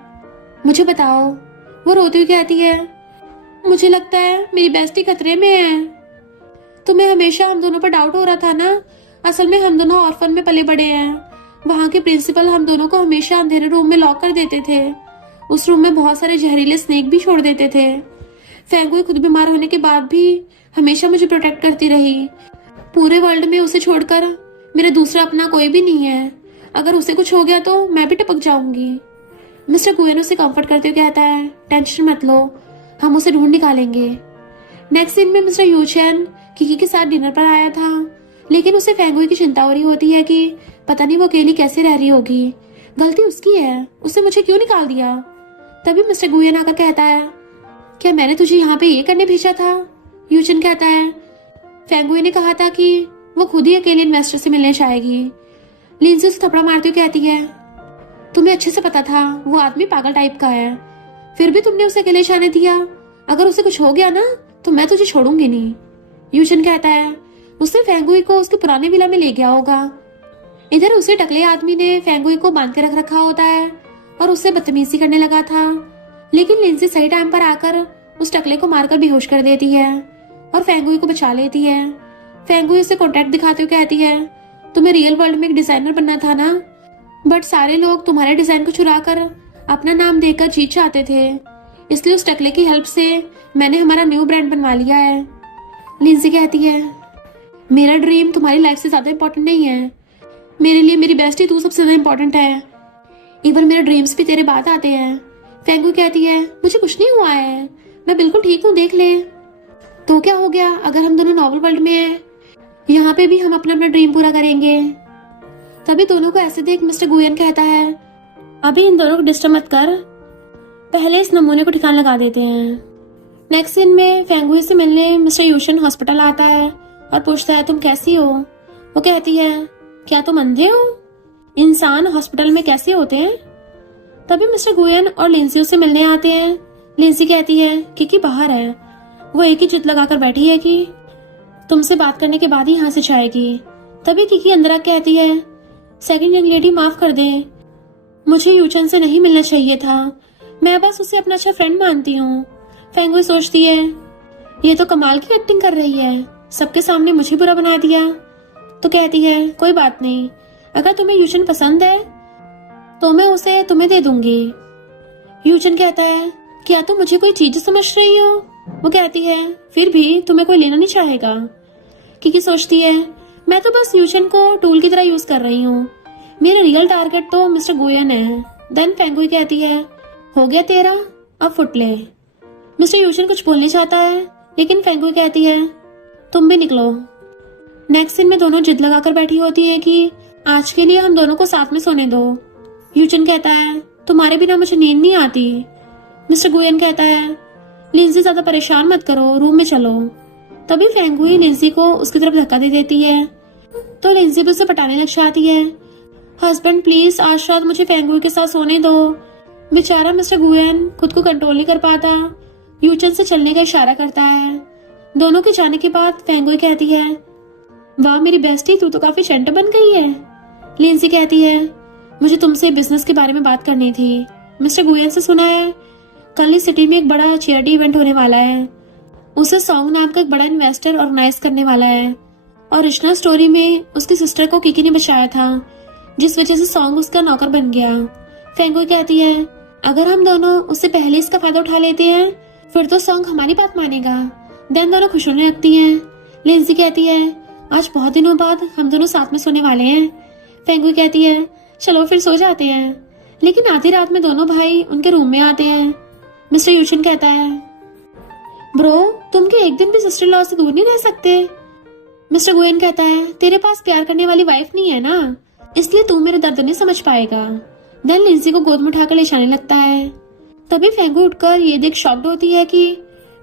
मुझे बताओ। वो रोती हुई कहती है मुझे लगता है मेरी बेस्टी खतरे में है। तुम्हें हमेशा हम दोनों पर डाउट हो रहा था ना, असल में हम दोनों ऑर्फन में पले बड़े हैं। वहाँ के प्रिंसिपल हम दोनों को हमेशा अंधेरे रूम में लॉक कर देते थे उस रूम में बहुत सारे जहरीले स्नेक भी छोड़ देते थे। फेंगुई खुद बीमार होने के बाद भी हमेशा मुझे प्रोटेक्ट करती रही। पूरे वर्ल्ड में उसे छोड़कर मेरा दूसरा अपना कोई भी नहीं है। अगर उसे कुछ हो गया तो मैं भी टपक जाऊंगी। मिस्टर गुयेन उसे कंफर्ट करते हुए कहता है, टेंशन मत लो, हम उसे ढूंढ निकालेंगे। नेक्स्ट सीन में मिस्टर यूचेन किकी के साथ डिनर पर आया था, लेकिन उसे फेंगुई की चिंता हो रही होती है कि पता नहीं वो अकेली कैसे रह रही होगी। गलती उसकी है, उसने मुझे क्यों निकाल दिया। तभी मिस्टर गुयेन आकर कहता है, क्या मैंने तुझे यहाँ पे ये करने भेजा था? यूचेन कहता है, फेंगुई ने कहा था कि वो खुद ही अकेले इन्वेस्टर से मिलने चाहेगी। लिंसी उसे थपड़ा मारती हुई कहती है, तुम्हें अच्छे से पता था वो आदमी पागल टाइप का है, फिर भी तुमने उसे अकेले जाने दिया। अगर उसे कुछ हो गया ना तो मैं तुझे छोड़ूंगी नहीं। यूचेन कहता है, उसने फेंगुई को उसके पुराने विला में ले गया होगा। इधर उसे टकले आदमी ने फेंगुई को बांध के रख रखा होता है और उससे बदतमीजी करने लगा था, लेकिन लिंसी सही टाइम पर आकर उस टकले को मारकर बेहोश कर देती है और फेंगुई को बचा लेती है। फेंगुई उसे कॉन्ट्रैक्ट दिखाते हुए कहती है, तुम्हें रियल वर्ल्ड में एक डिजाइनर बनना था ना, बट सारे लोग तुम्हारे डिजाइन को चुरा कर अपना नाम देकर जीत चाहते थे, इसलिए उस टकले की हेल्प से मैंने हमारा न्यू ब्रांड बनवा लिया है। लिंसी कहती है, मेरा ड्रीम तुम्हारी लाइफ से ज्यादा इंपॉर्टेंट नहीं है, मेरे लिए मेरी बेस्टी तू सबसे ज्यादा इंपॉर्टेंट है। इवन मेरे ड्रीम्स भी तेरे बाद आते हैं। फेंगुई कहती है, मुझे कुछ नहीं हुआ है, मैं बिल्कुल ठीक हूँ, देख ले। तो क्या हो गया अगर हम दोनों नॉवल वर्ल्ड में हैं, यहाँ पे भी हम अपना अपना ड्रीम पूरा करेंगे। तभी दोनों को ऐसे देख मिस्टर गुयेन कहता है, अभी इन दोनों को डिस्टर्ब मत कर, पहले इस नमूने को ठिकाना लगा देते हैं। नेक्स्ट सीन में फेंगुई से मिलने मिस्टर यूशन हॉस्पिटल आता है और पूछता है, तुम कैसी हो? वो कहती है, क्या तुम अंधे हो? इंसान हॉस्पिटल में कैसे होते हैं? तभी मिस्टर गुयेन और लिंसी उसे मिलने आते हैं। लिंसी कहती है, किकी बाहर है, वो एक ही जिद लगाकर बैठी है कि तुमसे बात करने के बाद ही यहाँ से जाएगी। तभी किकी अंदर आकर कहती है, सेकंड यंग लेडी माफ कर दे, मुझे यूचन से नहीं मिलना चाहिए था, मैं बस उसे अपना अच्छा फ्रेंड मानती हूँ। फेंगुई सोचती है, ये तो कमाल की एक्टिंग कर रही है, सबके सामने मुझे बुरा बना दिया। तो कहती है, कोई बात नहीं, अगर तुम्हें यूचन पसंद है तो मैं उसे तुम्हें दे दूंगी। यूचन कहता है, क्या तुम मुझे कोई चीज समझ रही हो? वो कहती है, फिर भी तुम्हें कोई लेना नहीं चाहेगा। किकी सोचती है, मैं तो बस यूचन को टूल की तरह यूज कर रही हूँ, मेरा रियल टारगेट तो मिस्टर गुयेन है। देन फेंगुई कहती है, हो गया तेरा, अब फुट ले। मिस्टर यूचन कुछ बोलने चाहता है, लेकिन फेंगुई कहती है, तुम भी निकलो। नेक्स्ट सीन में दोनों जिद लगाकर बैठी होती है कि आज के लिए हम दोनों को साथ में सोने दो। यूचन कहता है, तुम्हारे बिना मुझे नींद नहीं आती। मिस्टर गुयेन कहता है, लिंसी ज्यादा परेशान मत करो, रूम में चलो। तभी फेंगुई लिंसी को उसकी तरफ धक्का दे देती है, तो लिंसी भी उसे पटाने लग जाती है। हस्बैंड प्लीज आज रात मुझे फेंगुई के साथ सोने दो। बेचारा मिस्टर गुयेन खुद को कंट्रोल नहीं कर पाता, यूचन से चलने का इशारा करता है। दोनों के जाने के बाद फेंगुई कहती है, वाह मेरी बेस्टी, तू तो काफी चंट बन गई है। लिंसी कहती है, मुझे तुमसे बिजनेस के बारे में बात करनी थी। मिस्टर गुयेन से सुना है कल इस सिटी में एक बड़ा चैरिटी इवेंट होने वाला है, उसे सॉन्ग नाम का एक बड़ा इन्वेस्टर ऑर्गेनाइज करने वाला है। ओरिजिनल स्टोरी में उसकी सिस्टर को किकी ने बचाया था, जिस वजह से सॉन्ग उसका नौकर बन गया। फेंगुई कहती है, अगर हम दोनों उससे पहले इसका फायदा उठा लेते हैं फिर तो सॉन्ग हमारी बात मानेगा। देन दोनों खुश होने लगती हैं। लिंसी कहती है, आज बहुत दिनों बाद हम दोनों साथ में सोने वाले हैं। फेंगुई कहती है, चलो फिर सो जाते हैं। लेकिन आधी रात में दोनों भाई उनके रूम में आते हैं। मिस्टर यूशन कहता है, ब्रो तुम के एक दिन भी सिस्टर लॉ से दूर नहीं रह सकते। मिस्टर गुयेन कहता है, तेरे पास प्यार करने वाली वाइफ नहीं है ना, इसलिए तू मेरे दर्द नहीं समझ पाएगा। देन लिंसी को गोद में उठाकर ले जाने लगता है। तभी फेंगुई उठकर ये देख शॉक्ड होती है कि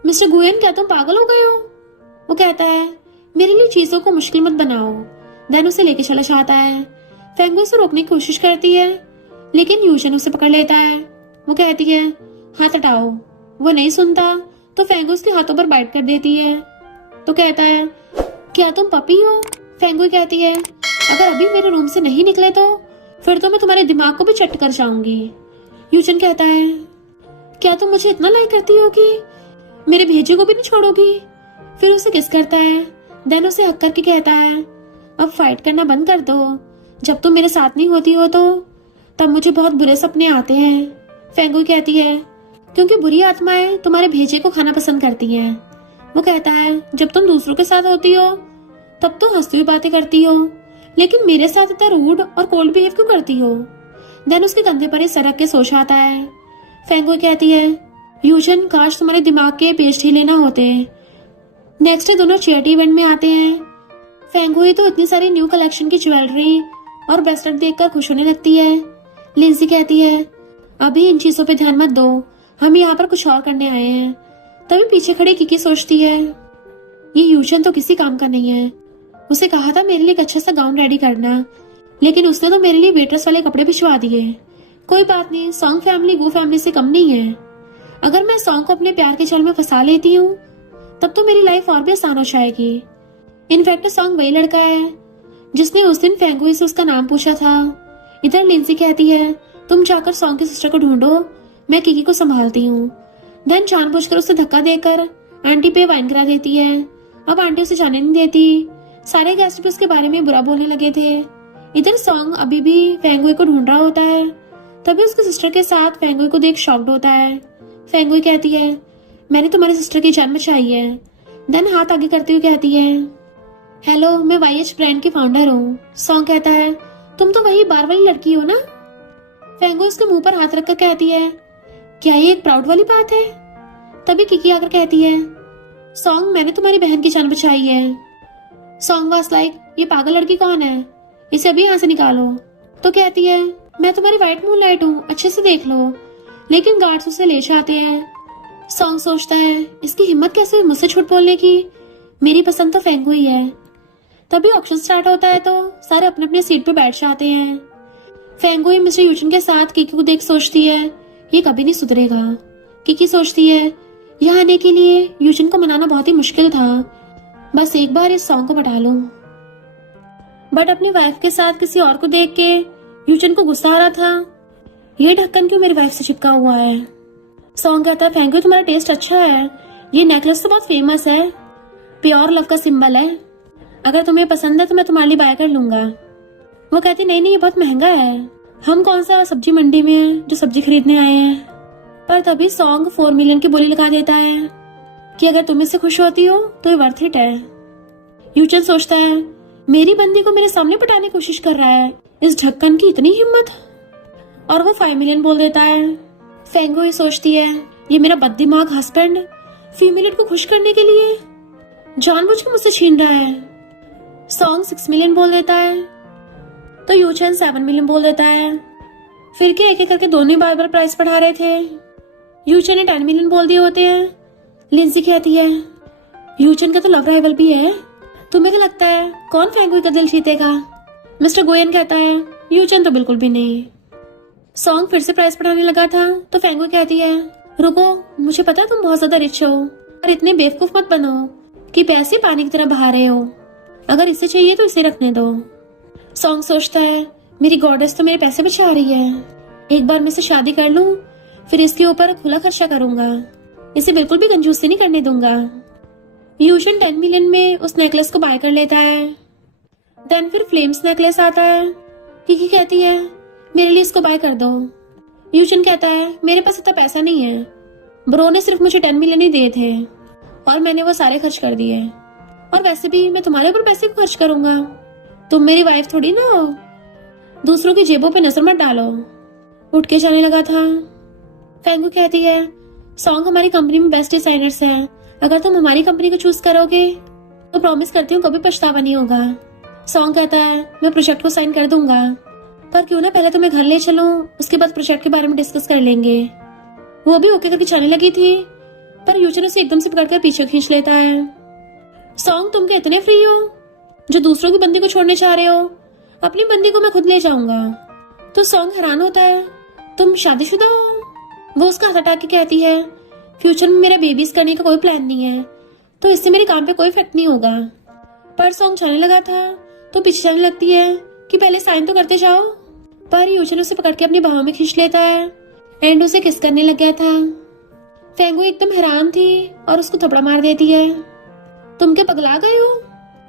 मिस्टर गुयेन क्या तुम पागल हो गए हो? वो कहता है, मेरे लिए चीजों को मुश्किल मत बनाओ। देन उसे लेके चला जाता है। फेंगुई उसे रोकने की कोशिश करती है, लेकिन यूशन उसे पकड़ लेता है। वो कहती है, हाथ हटाओ। वो नहीं सुनता तो फेंगुई उसके हाथों पर बाइट कर देती है। तो कहता है, क्या तुम पपी हो? फेंगुई कहती है, अगर अभी मेरे रूम से नहीं निकले तो फिर तो मैं तुम्हारे दिमाग को भी चट कर जाऊंगी। यूचन कहता है, क्या तुम मुझे इतना लाइक करती हो कि मेरे भेजे को भी नहीं छोड़ोगी? फिर उसे किस करता है। देन उसे हक करके कहता है, अब फाइट करना बंद कर दो, जब तुम मेरे साथ नहीं होती हो तो तब मुझे बहुत बुरे सपने आते हैं। फेंगुई कहती है क्योंकि बुरी आत्माएं तुम्हारे भेजे को खाना पसंद करती हैं। वो कहता है जब तुम दूसरों के साथ होती हो तब तो हंसती हुई बातें करती हो, लेकिन मेरे साथ इतना रूड और कोल्ड बिहेव क्यों करती हो। देन उसके कंधे पर ही सरक के सो जाता है। फेंगुई कहती है यूजन, काश तुम्हारे दिमाग के पेज ढीले ना होते। नेक्स्ट डे दोनों चैरिटी इवेंट में आते हैं। फेंगुई तो इतनी सारी न्यू कलेक्शन की ज्वेलरी और ब्रेसलेट देखकर खुश होने लगती है। लिंसी कहती है अभी इन चीजों पे ध्यान मत दो, हम यहाँ पर कुछ और करने आए हैं। तभी पीछे खड़ी किकी सोचती है ये यूजन तो किसी काम का नहीं है। उसे कहा था मेरे लिए एक अच्छा सा गाउन रेडी करना, लेकिन उसने तो मेरे लिए वेटर्स वाले कपड़े भिजवा दिए। कोई बात नहीं, सॉन्ग फैमिली गो फैमिली से कम नहीं है। अगर मैं सॉन्ग को अपने प्यार के जाल में फंसा लेती हूँ तब तो मेरी लाइफ और भी आसान हो जाएगी। इनफैक्ट सॉन्ग वही लड़का है जिसने उस दिन फेंगुई से उसका नाम पूछा था। इधर लिंसी कहती है तुम जाकर सॉन्ग की सिस्टर को ढूंढो, मैं किकी को संभालती हूँ। देन जानबूझकर उसे धक्का देकर आंटी पे वाइन गिरा देती है। अब आंटी उसे जाने नहीं देती। सारे गेस्ट भी उसके बारे में बुरा बोलने लगे थे। इधर सॉन्ग अभी भी फेंगुई को ढूंढ रहा होता है। तभी उसकी सिस्टर के साथ फेंगुई को देख शॉक्ड होता है। फेंगुई कहती है मैंने तुम्हारी सिस्टर की जान बचाई है। देन हाथ आगे करते हुए कहती है हेलो, मैं YH ब्रांड की फाउंडर हूँ। सॉन्ग कहता है तुम तो वही बार वाली लड़की हो ना। फेंगुई उसके मुंह पर हाथ रखकर कहती है क्या ये एक प्राउड वाली बात है। तभी किकी आकर कहती है सॉन्ग, मैंने तुम्हारी बहन की जान बचाई है। सॉन्ग वाज लाइक ये पागल लड़की कौन है, इसे अभी यहाँ से निकालो। तो कहती है मैं तुम्हारी व्हाइट मून लाइट हूँ, अच्छे से देख लो। लेकिन गार्ड्स उसे ले जाते हैं। सॉन्ग सोचता है इसकी हिम्मत कैसे हुई मुझसे झूठ बोलने की, मेरी पसंद तो फेंगुई है। तभी ऑक्शन स्टार्ट होता है तो सारे अपने अपने सीट पे बैठ जाते हैं। फेंगुई मिस्टर यूजन के साथ किकी को देख सोचती है ये कभी नहीं सुधरेगा। किकी सोचती है यहाँ आने के लिए यूजन को मनाना बहुत ही मुश्किल था, बस एक बार इस सॉन्ग को बता लूं। बट अपनी वाइफ के साथ किसी और को देख के यूजन को गुस्सा आ रहा था। ये ढक्कन क्यों मेरी वाइफ से चिपका हुआ है। सॉन्ग कहता है फेंगुई तुम्हारा टेस्ट अच्छा है, ये नेकलेस तो बहुत फेमस है, प्योर लव का सिंबल है। अगर तुम्हें पसंद है तो मैं तुम्हारे लिए बाय कर लूंगा। वो कहती नहीं नहीं, ये बहुत महंगा है, हम कौन सा सब्जी मंडी में है जो सब्जी खरीदने आए हैं। पर तभी सॉन्ग 4 मिलियन की बोली लगा देता है कि अगर तुम इससे खुश होती हो तो ये वर्थ इट है। यूजन सोचता है मेरी बंदी को मेरे सामने पटाने की कोशिश कर रहा है, इस ढक्कन की इतनी हिम्मत, और वो 5 मिलियन बोल देता है। फेंगुई सोचती है ये मेरा बददिमाग हस्बैंड फीमेल को खुश करने के लिए जानबूझ के मुझसे छीन रहा है। सॉन्ग 6 मिलियन बोल देता है तो यूजन 7 मिलियन बोल देता है। फिर के एक एक करके दोनों ही बार बार प्राइस बढ़ा रहे थे। यूजन ने 10 मिलियन बोल दिए होते हैं। लिंसी कहती है यूजन का तो लव राइवल भी है, तुम्हें क्या लगता है कौन फेंगुई का दिल जीतेगा। मिस्टर गोयन कहता है यूजन तो बिल्कुल भी नहीं। सॉन्ग फिर से प्राइस बढ़ाने लगा था तो फेंगुई कहती है रुको, मुझे पता है तुम बहुत ज्यादा रिच हो, और इतने बेवकूफ मत बनो कि पैसे पानी की तरह बहा रहे हो। अगर इसे चाहिए तो इसे रखने दो। सॉन्ग सोचता है मेरी गॉडेस तो मेरे पैसे बचा रही है, एक बार मैं इसे शादी कर लूं फिर इसके ऊपर खुला खर्चा करूंगा, इसे बिल्कुल भी कंजूसी नहीं करने दूंगा। यूजन 10 मिलियन में उस नेकलेस को बाय कर लेता है। देन फिर फ्लेम्स नेकलेस आता है। किकी कहती है मेरे लिए इसको बाय कर दो। यूजन कहता है मेरे पास इतना पैसा नहीं है, ब्रो ने सिर्फ मुझे 10 मिलियन ही दिए थे और मैंने वो सारे खर्च कर दिए, और वैसे भी मैं तुम्हारे ऊपर पैसे क्यों खर्च करूंगा, तुम मेरी वाइफ थोड़ी ना हो, दूसरों की जेबों पे नजर मत डालो। उठ के जाने लगा था। फेंगुई कहती है सॉन्ग हमारी कंपनी में बेस्ट डिजाइनर्स हैं, अगर तुम हमारी कंपनी को चूज करोगे तो प्रॉमिस करती हूँ कभी पछतावा नहीं होगा। सॉन्ग कहता है मैं प्रोजेक्ट को साइन कर दूंगा, पर क्यों ना पहले तुम्हें घर ले चलूं, उसके बाद प्रोजेक्ट के बारे में डिस्कस कर लेंगे। वो भी ओके करके जाने लगी थी पर यूजन उसे एकदम से पकड़कर पीछे खींच लेता है। सॉन्ग तुम क्या इतने फ्री हो जो दूसरों की बंदी को छोड़ने चाह रहे हो, अपनी बंदी को मैं खुद ले जाऊंगा। तो सॉन्ग हैरान होता है तुम शादीशुदा हो। वो उसका हाथ हटा के कहती है फ्यूचर में मेरा बेबीज करने का कोई प्लान नहीं है, तो इससे मेरे काम पे कोई इफेक्ट नहीं होगा। पर सॉन्ग जाने लगा था तो पीछे जाने लगती है कि पहले साइन तो करते जाओ, पर यूजन उसे पकड़ के अपनी बाहों में खींच लेता है एंड उसे किस करने लग गया था। फेंगुई एकदम हैरान थी और उसको थपड़ा मार देती है तुम क्या पगला गए हो,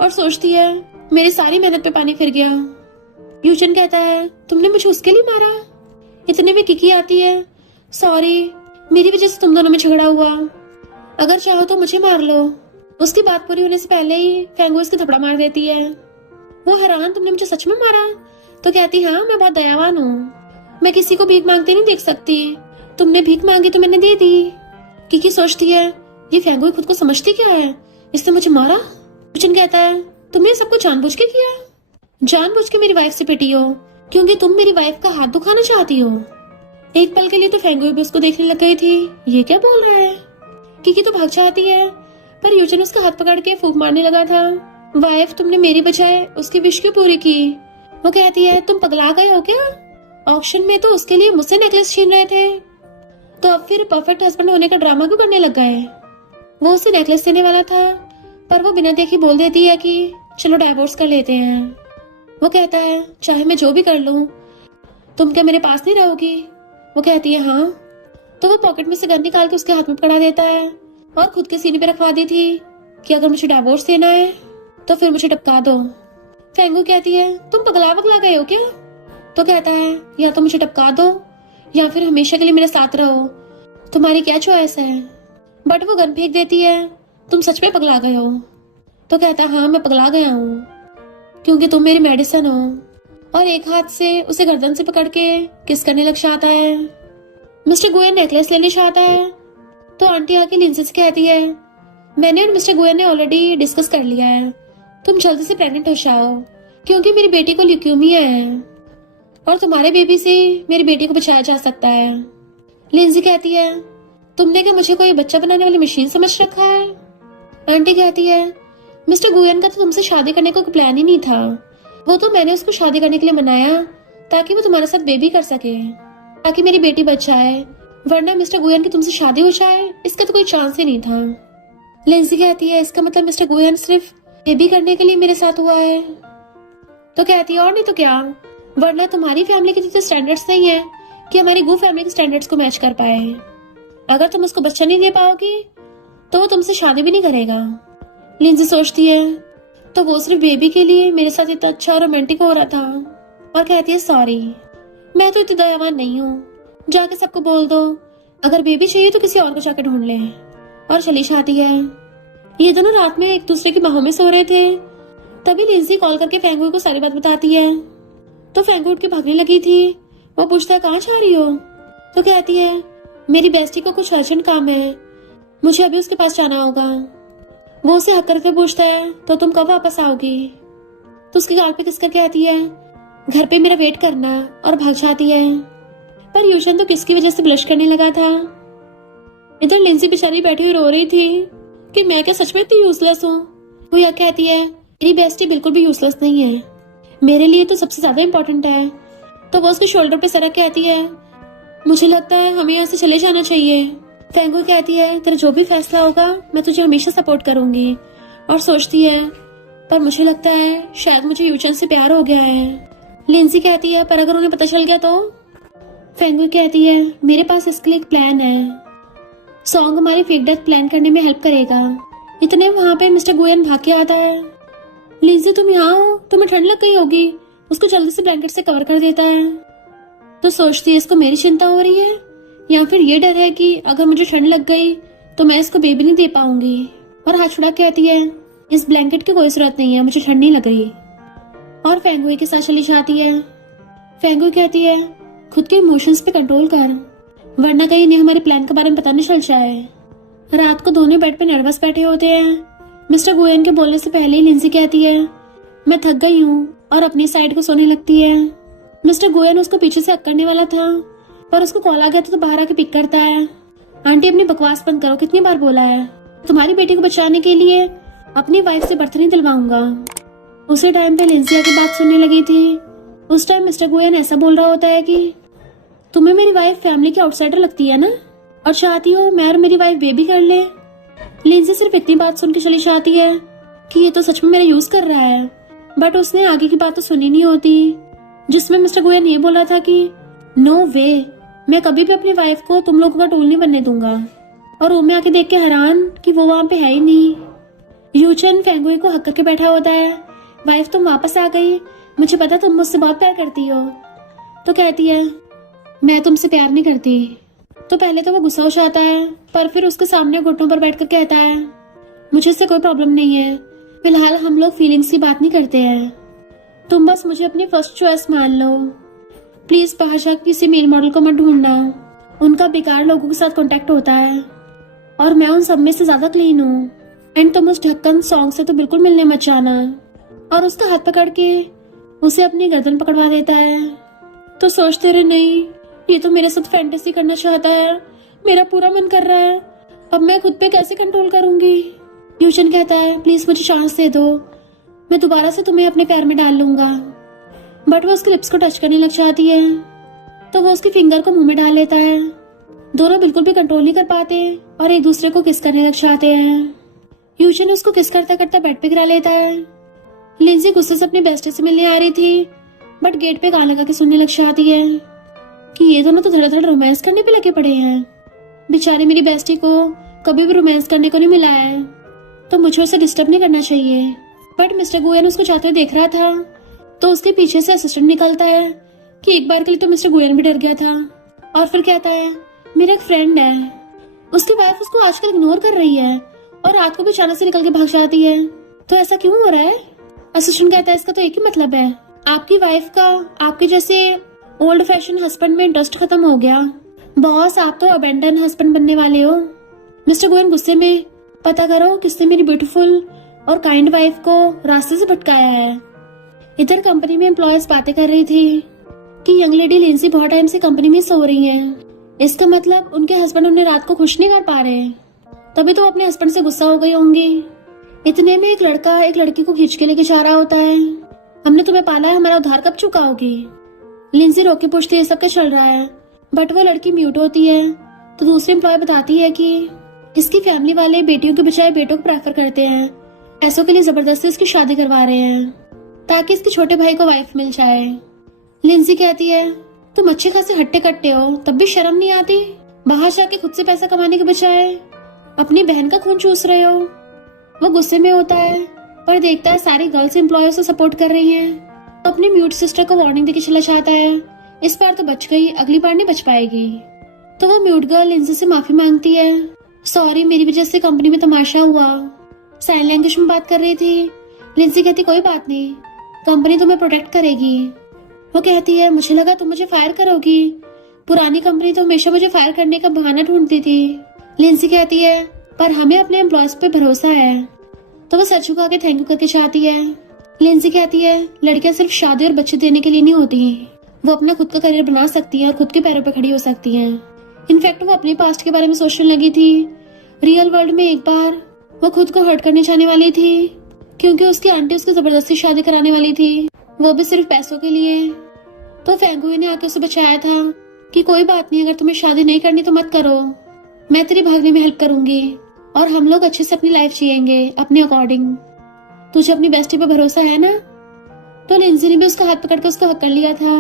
और सोचती है मेरी सारी मेहनत पे पानी फिर गया। यूजन कहता है तुमने मुझे उसके लिए मारा। इतने में किकी आती है सॉरी, मेरी वजह से तुम दोनों में झगड़ा हुआ। अगर चाहो तो मुझे मार लो। उसकी बात पूरी होने से पहले ही फेंगू इसकी थप्पड़ मार देती है। वो हैरान, तुमने मुझे सच में मारा? तो कहती, हाँ मैं बहुत दयावान हूँ, मैं किसी को भीख मांगते नहीं देख सकती। तुमने भीख मांगी तो मैंने दे दी। किकी सोचती है, ये फेंगू खुद को समझती क्या है, इसने मुझे मारा। युचन कहता है, तुमने सबको जानबूझ के किया? जानबूझ के मेरी वाइफ से पिटी हो क्योंकि तुम मेरी वाइफ का हाथ दुखाना चाहती हो। एक पल के लिए तो फेंगू भी उसको देखने लग गई थी, ये क्या बोल रहा है। किकी तो भाग जाती है, पर युचन उसका हाथ पकड़ के फूंक मारने लगा था। वाइफ, तुमने मेरी बजाय उसकी विश क्यों पूरी की? वो कहती है, तुम पगला गए हो क्या? ऑक्शन में तो उसके लिए मुझसे नेकलेस छीन रहे थे, तो अब फिर परफेक्ट हस्बैंड होने का ड्रामा क्यों करने लग गए? वो उसे नेकलेस देने वाला था, पर वो बिना देखे बोल देती है कि चलो डाइवोर्स कर लेते हैं। वो कहता है, चाहे मैं जो भी कर लूं, तुम क्या मेरे पास नहीं रहोगी? वो कहती है, हाँ। तो वो पॉकेट में से गन निकाल के उसके हाथ में पकड़ा देता है और खुद के सीने पे रखवा दी थी कि अगर मुझे डाइवोर्स देना है तो फिर मुझे टपका दो। फेंगू कहती है, तुम पगला गए हो क्या? तो कहता है, या तो मुझे टपका दो या फिर हमेशा के लिए मेरे साथ रहो, तुम्हारी क्या चॉइस है? बट वो गन फेंक देती है, तुम सच में पगला गए हो? तो कहता है, हाँ मैं पगला गया हूँ क्योंकि तुम मेरी मेडिसिन हो। और एक हाथ से उसे गर्दन से पकड़ के किस करने लग जाता है। मिस्टर गोयन नेकलेस लेने चाहता है तो आंटी आके लिंसी से कहती है, मैंने और मिस्टर गोयन ने ऑलरेडी डिस्कस कर लिया है, तुम जल्दी से प्रेग्नेंट हो जाओ क्योंकि मेरी बेटी को ल्यूकेमिया है और तुम्हारे बेबी से मेरी बेटी को बचाया जा सकता है। लिंसी कहती है, तुमने क्या मुझे कोई बच्चा बनाने वाली मशीन समझ रखा है? आंटी कहती है, मिस्टर गोयन का तो तुमसे शादी करने का कोई प्लान ही नहीं था, वो तो मैंने उसको शादी करने के लिए मनाया ताकि वो तुम्हारे साथ बेबी कर सके, ताकि मेरी बेटी बच जाए, वरना मिस्टर गोयन की तुमसे शादी हो जाए इसका तो कोई चांस ही नहीं था। लिंसी कहती है, इसका मतलब मिस्टर गोयन सिर्फ बेबी करने के लिए मेरे साथ हुआ है? तो कहती है, और नहीं तो क्या, वरना तुम्हारी फैमिली के तो स्टैंडर्ड्स नहीं है कि हमारी गू फैमिली के स्टैंडर्ड्स को मैच कर पाए। अगर तुम उसको बच्चा नहीं दे पाओगी तो वो तुमसे शादी भी नहीं करेगा। लिंसी सोचती है, तो वो सिर्फ बेबी के लिए मेरे साथ इतना अच्छा रोमांटिक हो रहा था। और कहती है, सॉरी, मैं तो इतनी दयावान नहीं हूँ, जाके सबको बोल दो अगर बेबी चाहिए तो किसी और को जाकर ढूंढ ले। और चली जाती है। ये दोनों रात में एक दूसरे की बाहों में सो रहे थे, तभी लिंसी कॉल करके फेंगू को सारी बात बताती है। तो फेंगू उठ के भागने लगी थी। वो पूछता है, कहाँ जा रही हो? तो कहती है, मेरी बेस्टी को कुछ अर्जेंट काम है, मुझे अभी उसके पास जाना होगा। वो उसे हक करके पूछता है, तो तुम कब वापस आओगी? तो उसके गाल पे किस कर कहती है, घर पे मेरा वेट करना, और भाग जाती है। पर यूशन तो किसकी वजह से ब्लश करने लगा था। इधर लिंसी बेचारी बैठी हुई रो रही थी कि मैं क्या सच में इतनी यूजलेस हूँ। वो यह कहती है, मेरी बेस्टी बिल्कुल भी यूजलेस नहीं है, मेरे लिए तो सबसे ज्यादा इम्पोर्टेंट है। तो वो उसके शोल्डर पे सरक कहती है, मुझे लगता है हमें यहाँ से चले जाना चाहिए। फेंगू कहती है, तेरा जो भी फैसला होगा मैं तुझे हमेशा सपोर्ट करूंगी। और सोचती है, पर मुझे लगता है शायद मुझे यूचन से प्यार हो गया है। लिंसी कहती है, पर अगर उन्हें पता चल गया तो? फेंगू कहती है, मेरे पास इसके लिए एक प्लान है, सॉन्ग हमारे फेक डेथ प्लान करने में हेल्प करेगा। इतने वहां पे मिस्टर गोयन भाग के आता है। लिंसी, तुम यहाँ हो, तुम्हें ठंड लग गई होगी। उसको जल्दी से ब्लैंकेट से कवर कर देता है। तो सोचती है, इसको मेरी चिंता हो रही है या फिर ये डर है कि अगर मुझे ठंड लग गई तो मैं इसको बेबी नहीं दे पाऊंगी। और हाथ छुड़ा कहती है, इस ब्लैंकेट की कोई जरूरत नहीं है, मुझे ठंड नहीं लग रही। और फेंगू के साथ चली जाती है। फेंगू कहती है, खुद के इमोशंस पे कंट्रोल कर, वरना कहीं इन्हें हमारे प्लान के बारे में पता नहीं चल जाए। रात को दोनों बेड पे नर्वस बैठे होते हैं। मिस्टर गोयन के बोलने से पहले ही लिंसी कहती है, मैं थक गई हूँ, और अपनी साइड को सोने लगती है। मिस्टर गोयन उसको पीछे से हक करने वाला था, पर उसको कॉल आ गया तो बाहर आके पिक करता है। आंटी, अपनी बकवास बंद करो, कितनी बार बोला है, तुम्हारी बेटी को बचाने के लिए अपनी वाइफ से बर्थ नहीं दिलवाऊंगा। उसी टाइम पे लिंसी की बात सुनने लगी थी। उस टाइम मिस्टर गोयन ऐसा बोल रहा होता है कि तुम्हें मेरी वाइफ फैमिली की आउटसाइडर लगती है ना, और चाहती हो मैं और मेरी वाइफ बेबी कर ले। लिंसी सिर्फ इतनी बात सुन के चली जाती है कि ये तो सच में मेरा यूज कर रहा है, बट उसने आगे की बात तो सुनी नहीं होती, जिसमें मिस्टर गोयन ये बोला था कि नो वे, मैं कभी भी अपनी वाइफ को तुम लोगों का टूल नहीं बनने दूंगा। और रूम में आके देख के हैरान कि वो वहां पे है ही नहीं। यूचन फेंगुई को हक करके बैठा होता है, वाइफ तुम वापस आ गई, मुझे पता तुम मुझसे बहुत प्यार करती हो। तो कहती है, मैं तुमसे प्यार नहीं करती, तो पहले तो वो गुस्सा हो जाता है, पर फिर उसके सामने घुटनों पर बैठकर कहता है, मुझे इससे कोई प्रॉब्लम नहीं है, फिलहाल हम लोग फीलिंग्स की बात नहीं करते हैं, तुम बस मुझे अपनी फर्स्ट चॉइस मान लो। प्लीज बाहर जाकर किसी मेल मॉडल को मत ढूंढना, उनका बेकार लोगों के साथ कांटेक्ट होता है और मैं उन सब में से ज्यादा क्लीन हूँ। एंड तुम उस ढक्कन सॉन्ग से तो बिल्कुल मिलने मत जाना। और उसका हाथ पकड़ के उसे अपनी गर्दन पकड़वा देता है। तो सोचते रहे, नहीं, ये तो मेरे साथ फैंटेसी करना चाहता है, मेरा पूरा मन कर रहा है, अब मैं खुद पे कैसे कंट्रोल करूंगी। यूजन कहता है, प्लीज मुझे चांस दे दो, मैं दोबारा से तुम्हें अपने प्यार में डाल लूंगा। बट वो उसके लिप्स को टच करने लग जाती है, तो वो उसके फिंगर को मुंह में डाल लेता है। दोनों बिल्कुल भी कंट्रोल नहीं कर पाते और एक दूसरे को किस करने लग जाते हैं। यूजन उसको किस करता करता बेड पे गिरा लेता है। लिंजी गुस्से से अपने बेस्टी से मिलने आ रही थी, बट गेट पे कान लगा के सुनने लग जाती है कि ये दोनों तो धड़ाधड़ रोमांस करने पे लगे पड़े हैं। बेचारी मेरी बेस्टी को कभी भी रोमांस करने को नहीं मिला है, तो मुझे उसे डिस्टर्ब नहीं करना चाहिए। बट मिस्टर गोयन उसको जाते हुए देख रहा था, तो उसके पीछे से असिस्टेंट निकलता है कि एक बार के लिए तो मिस्टर गोयन भी डर गया था। और फिर कहता है, मेरा एक फ्रेंड है, उसकी वाइफ उसको आजकल इग्नोर कर रही है और रात को भी अचानक से निकल के भाग जाती है, तो ऐसा क्यों हो रहा है। असिस्टेंट कहता है, इसका तो एक ही मतलब है, आपकी वाइफ का आपके जैसे ओल्ड फैशन हस्बैंड में इंटरेस्ट खत्म हो गया। बॉस, आप तो अबेंडन हस्बैंड बनने वाले हो। मिस्टर गोयन गुस्से में, पता करो किसने मेरी ब्यूटीफुल और काइंड वाइफ को रास्ते से भटकाया है। इधर कंपनी में एम्प्लॉयज बातें कर रही थी कि यंग लेडी लिंसी बहुत टाइम से कंपनी में सो रही हैं। इसका मतलब उनके हस्बैंड उन्हें रात को खुश नहीं कर पा रहे, तभी तो अपने हस्बैंड से गुस्सा हो गई होंगी। इतने में एक लड़का एक लड़की को खींच के लेके जा रहा होता है। हमने तुम्हें पाला है, हमारा उधार कब चुकाओगी। लिंसी रोक के पूछती है, सब क्या चल रहा है। बट वो लड़की म्यूट होती है, तो दूसरी एम्प्लॉय बताती है कि इसकी फैमिली वाले बेटियों के बजाय बेटों को प्रेफर करते हैं, ऐसों के लिए जबरदस्ती इसकी शादी करवा रहे हैं ताकि इसके छोटे भाई को वाइफ मिल जाए। लिंसी कहती है, तुम अच्छे खासे हट्टे कट्टे हो, तब भी शर्म नहीं आती, बाहर जाके खुद से पैसा कमाने के बजाय अपनी बहन का खून चूस रहे हो। वो गुस्से में होता है, पर देखता है सारी गर्ल्स एम्प्लॉय से सपोर्ट कर रही हैं, तो अपनी म्यूट सिस्टर को वार्निंग देके चला जाता है, इस बार तो बच गई, अगली बार नहीं बच पाएगी। तो वो म्यूट गर्ल लिंसी से माफी मांगती है, सॉरी, मेरी वजह से कंपनी में तमाशा हुआ। साइन लैंग्वेज में बात कर रही थी। लिंसी कहती, कोई बात नहीं, कंपनी तुम्हें प्रोटेक्ट करेगी। वो कहती है, मुझे लगा तुम मुझे फायर करोगी, पुरानी कंपनी तो हमेशा मुझे फायर करने का बहाना ढूंढती थी। लिंसी कहती है, पर हमें अपने एम्प्लॉयज पे भरोसा है। तो वो सर झुका के थैंक यू करके चाहती है। लिंसी कहती है, लड़कियां सिर्फ शादी और बच्चे देने के लिए नहीं होती, वो अपना खुद का करियर बना सकती हैं और खुद के पैरों पे खड़ी हो सकती हैं। इनफैक्ट वो अपने पास्ट के बारे में सोचने लगी थी। रियल वर्ल्ड में एक बार वो खुद को हर्ट करने जाने वाली थी, क्योंकि उसकी आंटी उसको जबरदस्ती शादी कराने वाली थी, वो भी सिर्फ पैसों के लिए। तो फेंगुई ने आके उसे बचाया था कि कोई बात नहीं, अगर तुम्हें शादी नहीं करनी तो मत करो, मैं तेरी भागने में हेल्प करूंगी और हम लोग अच्छे से अपनी लाइफ जिएंगे अपने अकॉर्डिंग। तुझे अपनी बेस्टी पे भरोसा है ना। तो लिंसी ने भी उसका हाथ पकड़ के उसको हक कर लिया था।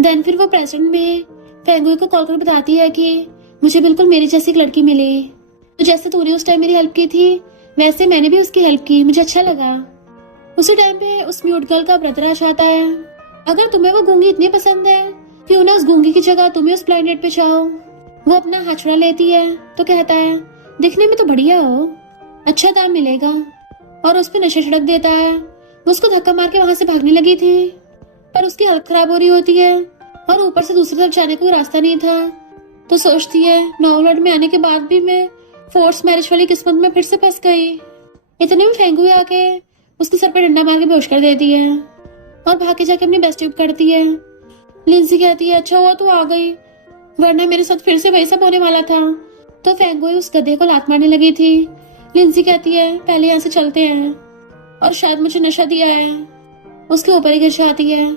देन फिर वो प्रेजेंट में फेंगुई को कॉल कर बताती है कि मुझे बिल्कुल मेरी जैसी एक लड़की मिली, तो जैसे तूने उस टाइम मेरी हेल्प की थी वैसे मैंने भी उसकी हेल्प की, मुझे अच्छा लगा। उसी टाइम पे उस म्यूट गर्ल का ब्रदर आ जाता है। अगर तुम्हें वो गूंगी इतनी पसंद है, क्यों ना उस गूंगी की जगह तुम ही उस ब्लाइंड डेट पे जाओ। वो अपना हाथ छुड़ा लेती है, तो कहता है, दिखने में तो बढ़िया हो, अच्छा दाम मिलेगा, और उस पर नशे छिड़क देता है। वो उसको धक्का मार के वहां से भागने लगी थी, पर उसकी हालत खराब हो रही होती है और ऊपर से दूसरी तरफ जाने का कोई रास्ता नहीं था। तो सोचती है, नॉवलर्ड में आने के बाद भी मैं फोर्स मैरिज वाली किस्मत में फिर से फंस गई। इतने में फेंगुई आके उसके सर पे डंडा मार के बेहोश कर देती है और भाग के जाके अपनी बेस्ट ट्यूब करती है। लिंसी कहती है, अच्छा हुआ तू आ गई, वरना मेरे साथ फिर से वही सब होने वाला था। तो फेंगुई उस गधे को लात मारने लगी थी। लिंसी कहती है, पहले यहाँ से चलते हैं, और शायद मुझे नशा दिया है। उसके ऊपर ही गिर जाती है।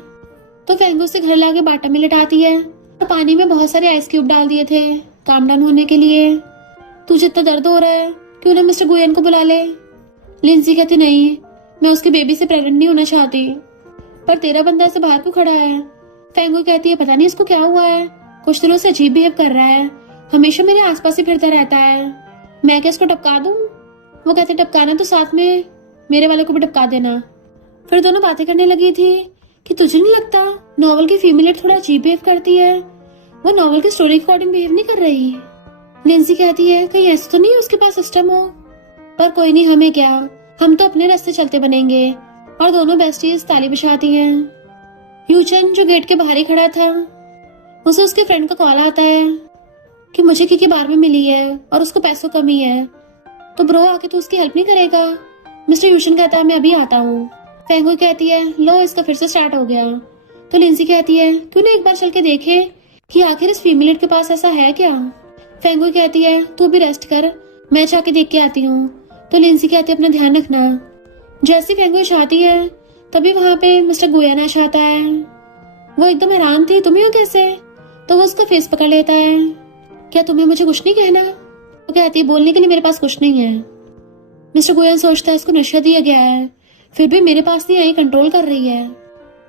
तो फेंगुई उसे घर लाके बाटा में लिटाती है और पानी में बहुत सारे आइस क्यूब डाल दिए थे काम डाउन होने के लिए। तुझे इतना दर्द हो रहा है, क्यों ना मिस्टर गोयन को बुला ले। लिंसी कहती, नहीं, मैं उसके बेबी से प्रेग्नेंट नहीं होना चाहती, पर तेरा बंदा ऐसे बाहर क्यों खड़ा है। फेंगुई कहती है, पता नहीं इसको क्या हुआ है, कुछ दिनों से अजीब बिहेव कर रहा है, हमेशा मेरे आसपास ही फिरता रहता है, मैं क्या इसको टपका दूं। वो कहते, टपकाना तो साथ में मेरे वाले को भी टपका देना। फिर दोनों बातें करने लगी थी कि तुझे नहीं लगता नॉवल की फीमेल थोड़ा अजीब बिहेव करती है, वो नॉवल की स्टोरी के अकॉर्डिंग बिहेव नहीं कर रही। लिंसी कहती है कहीं ऐसा तो नहीं है उसके पास सिस्टम हो, पर कोई नहीं, हमें क्या, हम तो अपने रास्ते चलते बनेंगे। और दोनों बेस्टीज ताली बजाती हैं। यूचन जो गेट के बाहर ही खड़ा था, उसे उसके फ्रेंड का कॉल आता है कि मुझे किकी बार में मिली है और उसको पैसों कमी है, तो ब्रो आके तो उसकी हेल्प नहीं करेगा। मिस्टर यूशन कहता है मैं अभी आता हूँ। फेंगुई कहती है लो इसका फिर से स्टार्ट हो गया। तो लिंसी कहती है क्यों ना एक बार चल के देखे कि आखिर इस फीमेल के पास ऐसा है क्या। फेंगुई कहती है तू भी रेस्ट कर, मैं जाके देख के आती हूँ। तो लिंसी कहती है अपना ध्यान रखना। जैसी फेंगुई चाहती है तभी वहां पे मिस्टर गुयानाश आता है। वो एकदम हैरान थी, तुम हो कैसे। तो वो उसका फेस पकड़ लेता है, क्या तुम्हें मुझे कुछ नहीं कहना। वो कहती है बोलने के लिए मेरे पास कुछ नहीं है। मिस्टर गोयल सोचता है इसको नशा दिया गया है, फिर भी मेरे पास नहीं आई, कंट्रोल कर रही है।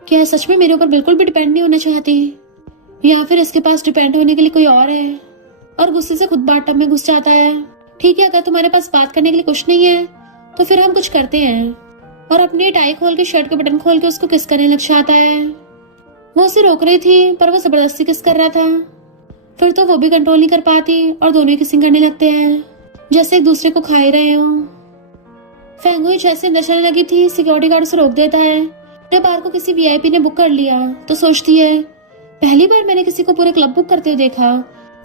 क्या सच में मेरे ऊपर बिल्कुल भी डिपेंड नहीं होना चाहती, या फिर इसके पास डिपेंड होने के लिए कोई और है। और गुस्से से खुद बाथटब में घुस जाता है। ठीक है, अगर तुम्हारे पास बात करने के लिए कुछ नहीं है तो फिर हम कुछ करते हैं। और अपनी टाई खोल के शर्ट के बटन खोल के उसको किस करने लग जाता है। वो उसे रोक रही थी पर वो जबरदस्ती किस कर रहा था। फिर तो वो भी कंट्रोल नहीं कर पाती और दोनों किसिंग करने लगते हैं जैसे एक दूसरे को खा ही रहे हो। फेंगुई जैसे अंदर चलने लगी थी, सिक्योरिटी गार्ड उसे रोक देता है। जब बार को किसी वीआईपी ने बुक कर लिया तो सोचती है पहली बार मैंने किसी को पूरे क्लब बुक करते हुए देखा,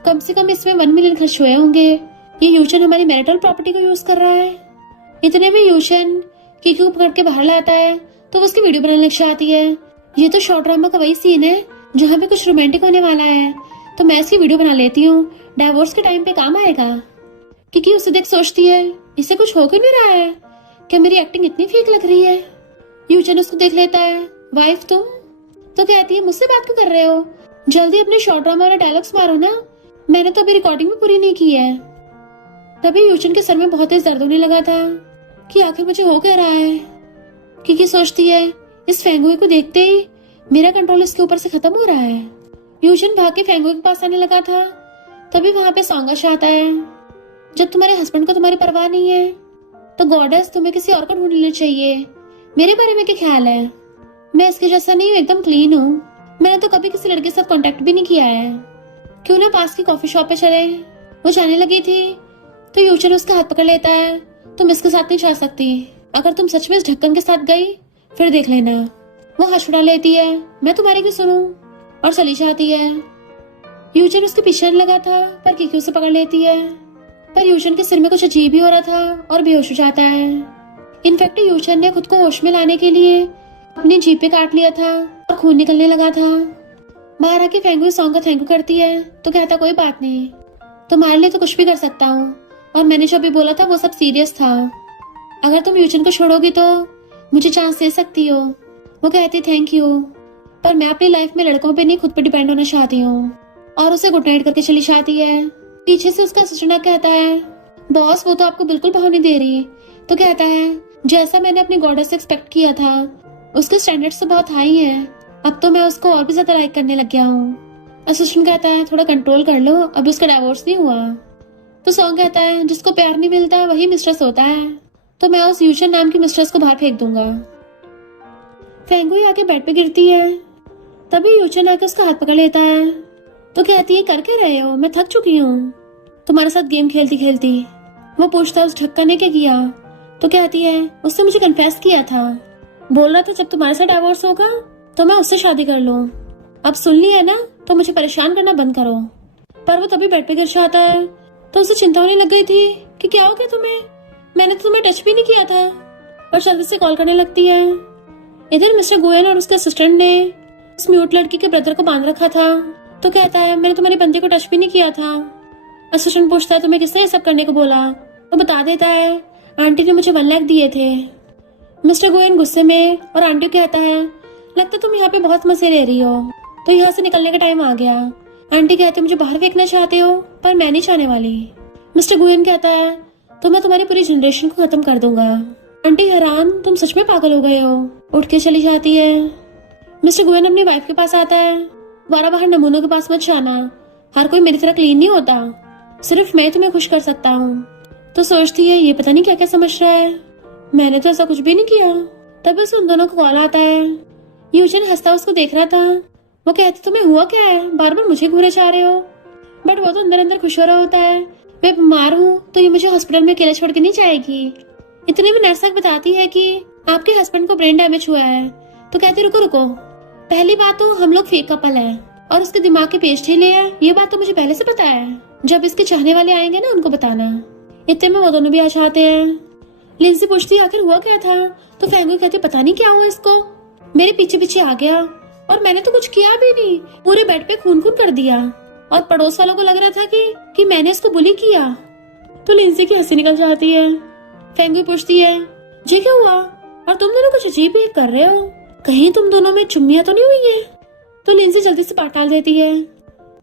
कम से कम इसमें 1 मिलियन खर्च हुए होंगे। ये यूशन हमारी मैरिटल प्रॉपर्टी को यूज कर रहा है। इतने में यूशन कीकी को पकड़ के बाहर लाता है तो वो उसकी वीडियो बनाने लग जाती है। ये तो शॉर्ट ड्रामा का वही सीन है जहाँ पे कुछ रोमांटिक होने वाला है, तो मैं इसकी वीडियो बना लेती हूँ, डाइवोर्स के टाइम पे काम आएगा। कीकी उसे देख सोचती है इसे कुछ हो क्यों नहीं रहा है, क्या मेरी एक्टिंग इतनी फेक लग रही है। यूचन उसको देख लेता है, वाइफ तुम। तो कहती है मुझसे बात क्यों कर रहे हो, जल्दी अपने शॉर्ट ड्रामा वाले डायलॉग्स मारो ना, मैंने तो अभी रिकॉर्डिंग भी पूरी नहीं की है। तभी यूचन के सर में बहुत तेज दर्द होने लगा था कि आखिर मुझे हो क्या रहा है। कीकी सोचती है इस फेंगुई को देखते ही मेरा कंट्रोल इसके ऊपर से खत्म हो रहा है। यूशन भाग के फेंगुई के पास आने लगा था, तभी वहां पे सॉन्गश आता है। जब तुम्हारे हस्बैंड को तुम्हारी परवाह नहीं है तो गॉडेस तुम्हें किसी और को ढूंढ लेना चाहिए। मेरे बारे में क्या ख्याल है, मैं इसके जैसा नहीं हूँ, एकदम क्लीन हूँ। मैंने तो कभी किसी लड़के के साथ कांटेक्ट भी नहीं किया है, क्यों ना पास की कॉफी शॉप पे चले। वो जाने लगी थी तो यूशन उसका हाथ पकड़ लेता है, तुम इसके साथ नहीं जा सकती, अगर तुम सच में इस ढक्कन के साथ गई फिर देख लेना। वो हाथ छुड़ा लेती है, मैं तुम्हारी क्यों सुनूं, और चली जाती है। यूशन उसके पीछे लगा था पर कीकी उसे पकड़ लेती है, पर यूशन के सिर में कुछ अजीब ही हो रहा था और बेहोश हो जाता है। इनफैक्ट यूशन ने खुद को होश में लाने के लिए अपनी जीभ पे काट लिया था और खून निकलने लगा था। बाहर आके फेंगुई सॉन्ग का थैंक यू करती है तो कहता कोई बात नहीं, तुम्हारे लिए तो कुछ भी कर सकता हूँ, और मैंने जो भी बोला था वो सब सीरियस था। अगर तुम यूशन को छोड़ोगी तो मुझे चांस दे सकती हो। वो कहती थैंक यू, पर मैं अपनी लाइफ में लड़कों पे नहीं खुद पे डिपेंड होना चाहती हूँ, और उसे गुड नाइट करके चली जाती है। पीछे से उसका असिस्टेंट कहता है बॉस वो तो आपको बिल्कुल भाव नहीं दे रही। तो कहता है जैसा मैंने अपनी गॉडेस से एक्सपेक्ट किया था, उसके स्टैंडर्ड्स तो बहुत हाई हैं, अब तो मैं उसको और भी ज्यादा लाइक करने लग गया हूँ। असिस्टेंट कहता है थोड़ा कंट्रोल कर लो, अभी उसका डाइवोर्स नहीं हुआ। तो सॉन्ग कहता है जिसको प्यार नहीं मिलता वही मिस्ट्रेस होता है, तो मैं उस यूशन नाम की मिस्ट्रेस को बाहर फेंक दूंगा। फेंगुई आके बेड पे गिरती है, तभी यूशन आके उसका हाथ पकड़ लेता है। तो कहती है कर क्या रहे हो, मैं थक चुकी हूँ तुम्हारे साथ गेम खेलती खेलती। वो पूछता है उस ढक्कन ने क्या किया। तो कहती है उसने मुझे कन्फेस किया था, बोल रहा था जब तुम्हारे साथ डाइवोर्स होगा तो मैं उससे शादी कर लूं। अब सुन लिया ना, तो मुझे परेशान करना बंद करो। पर वो तभी बेड पे गिर जाता है तो उसे चिंता होने लग गई थी कि क्या हो गया तुम्हें, मैंने तो तुम्हें टच भी नहीं किया था, और जल्दी से कॉल करने लगती है। इधर मिस्टर गोयल और उसके असिस्टेंट ने उस म्यूट लड़की के ब्रदर को बांध रखा था। तो कहता है मैंने तुम्हारी बंदी को टच भी नहीं किया था। असिस्टेंट पूछता है तुम्हें किसने ये सब करने को बोला। तो बता देता है आंटी ने मुझे 1 लाख दिए थे। मिस्टर गोयल गुस्से में, और आंटी कहता है लगता तुम यहाँ पे बहुत मजे ले रही हो, तो यहाँ से निकलने का टाइम आ गया। आंटी कहती मुझे बाहर फेंकना चाहते हो, पर मैं नहीं चाहने वाली। मिस्टर गोयल कहता है तो मैं तुम्हारी पूरी जनरेशन को खत्म कर दूंगा। आंटी हैरान, तुम सच में पागल हो गए हो, उठ के चली जाती है। मिस्टर गोयल अपनी वाइफ के पास आता है, बाहर नमूनों के पास मत जाना, हर कोई मेरी तरह क्लीन नहीं होता, सिर्फ मैं तुम्हें खुश कर सकता हूँ। तो सोचती है ये पता नहीं क्या क्या समझ रहा है, मैंने तो ऐसा कुछ भी नहीं किया। तभी उन दोनों को कॉल आता है। यूजन हंसता उसको देख रहा था वो कहती तुम्हें हुआ क्या है, बार बार मुझे घूरे जा रहे हो। बट वो तो अंदर अंदर खुश हो रहा होता है। मैं बीमार हूँ तो ये मुझे हॉस्पिटल में अकेले छोड़ के नहीं जाएगी। इतने में नर्स बताती है कि आपके हस्बैंड को ब्रेन डैमेज हुआ है। तो कहती रुको रुको, पहली बात तो हम लोग फेक कपल है और उसके दिमाग के पेश ढीले है, ये बात तो मुझे पहले से पता है। जब इसके चाहने वाले आएंगे ना उनको बताना। इतने में वो दोनों भी आ जाते हैं। लिंसी पूछती आखिर हुआ क्या था, तो फेंगू कहती पता नहीं क्या हुआ इसको, मेरे पीछे पीछे आ गया और मैंने तो कुछ किया भी नहीं, पूरे बेड पे खून खून कर दिया और पड़ोस वालों को लग रहा था कि मैंने इसको बुली किया। तो लिंसी की हंसी निकल जाती है। फेंगू पूछती है जी क्या हुआ, और तुम दोनों कुछ अजीब बिहेव कर रहे हो, कहीं तुम दोनों में चुम्मियां तो नहीं हुई है। तो लिंसी जल्दी से बात टाल देती है।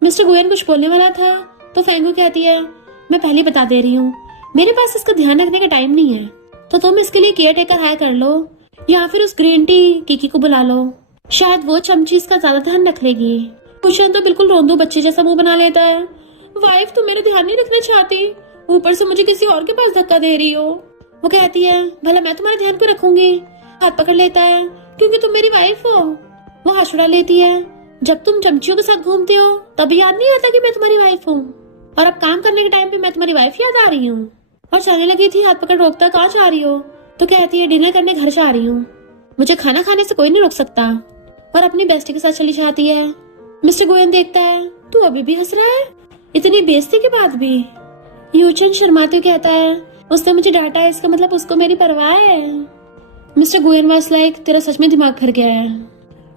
मिस्टर गुयन कुछ बोलने वाला था तो फेंगू कहती है मैं पहले बता दे रही हूँ, मेरे पास इसका ध्यान रखने का टाइम नहीं है, तो तुम इसके लिए केयर टेकर हायर कर लो या फिर उस ग्रीन टी किकी को बुला लो, शायद वो चमची इसका ज्यादा ध्यान रख लेगी। कुशन तो बिल्कुल रोंदू बच्चे जैसा मुंह बना लेता है। वाइफ तुम मेरा ध्यान नहीं रखना चाहती, ऊपर से मुझे किसी और के पास धक्का दे रही हो। वो कहती है भला मैं तुम्हारा ध्यान क्यों रखूंगी। हाथ पकड़ लेता है क्योंकि तुम मेरी वाइफ हो। वो हाथ छुड़ा लेती है। जब तुम चमचियों के साथ घूमते हो तभी याद नहीं आता कि मैं तुम्हारी वाइफ हूँ, और अब काम करने के टाइम पे मैं तुम्हारी वाइफ याद आ रही हूँ। और जाने लगी थी, हाथ पकड़ रोकता कहाँ जा रही हो, तो कहती है डिनर करने घर जा रही हूँ, मुझे खाना खाने से कोई नहीं रोक सकता, और अपनी बेस्टी के साथ चली जाती है। मिस्टर गोयन देखता है तू अभी भी हंस रहा है, इतनी बेइज्जती के बाद भी। यूचन शर्माते हुए कहता है उसने मुझे डांटा है, इसका मतलब उसको मेरी परवाह है। मिस्टर गोयन वाज लाइक तेरा सच में दिमाग भर गया है,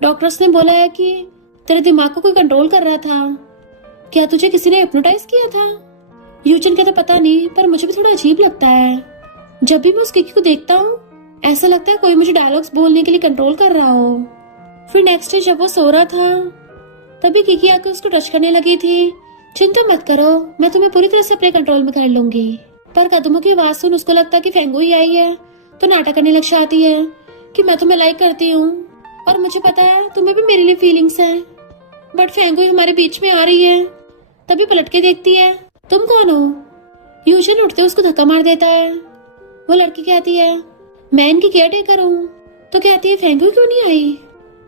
डॉक्टर्स ने बोला है कि तेरे दिमाग को कोई कंट्रोल कर रहा था, क्या तुझे किसी ने हिप्नोटाइज किया था। यूचन कहता पता नहीं, पर मुझे भी थोड़ा अजीब लगता है, जब भी मैं उस किकी को देखता हूँ ऐसा लगता है कोई मुझे डायलॉग्स बोलने के लिए कंट्रोल कर रहा हो। फिर नेक्स्ट डे जब वो सो रहा था तभी किकी आकर उसको टच करने लगी थी। चिंता मत करो, मैं तुम्हें पूरी तरह से अपने कंट्रोल में कर लूंगी। पर कदमों की आवाज सुन उसको लगता कि फेंगू ही आई है, तो नाटक करने लग जाती है कि मैं तुम्हें लाइक करती हूँ और मुझे पता है तुम्हें भी मेरे लिए फीलिंग्स है। बट फेंगू हमारे बीच में आ रही है। तभी पलट के देखती है तुम कौन हो। यूजन उठते उसको धक्का मार देता है। वो लड़की कहती है मैं इनकी केयर टेकर हूँ। तो कहती है फेंगू क्यों नहीं आई।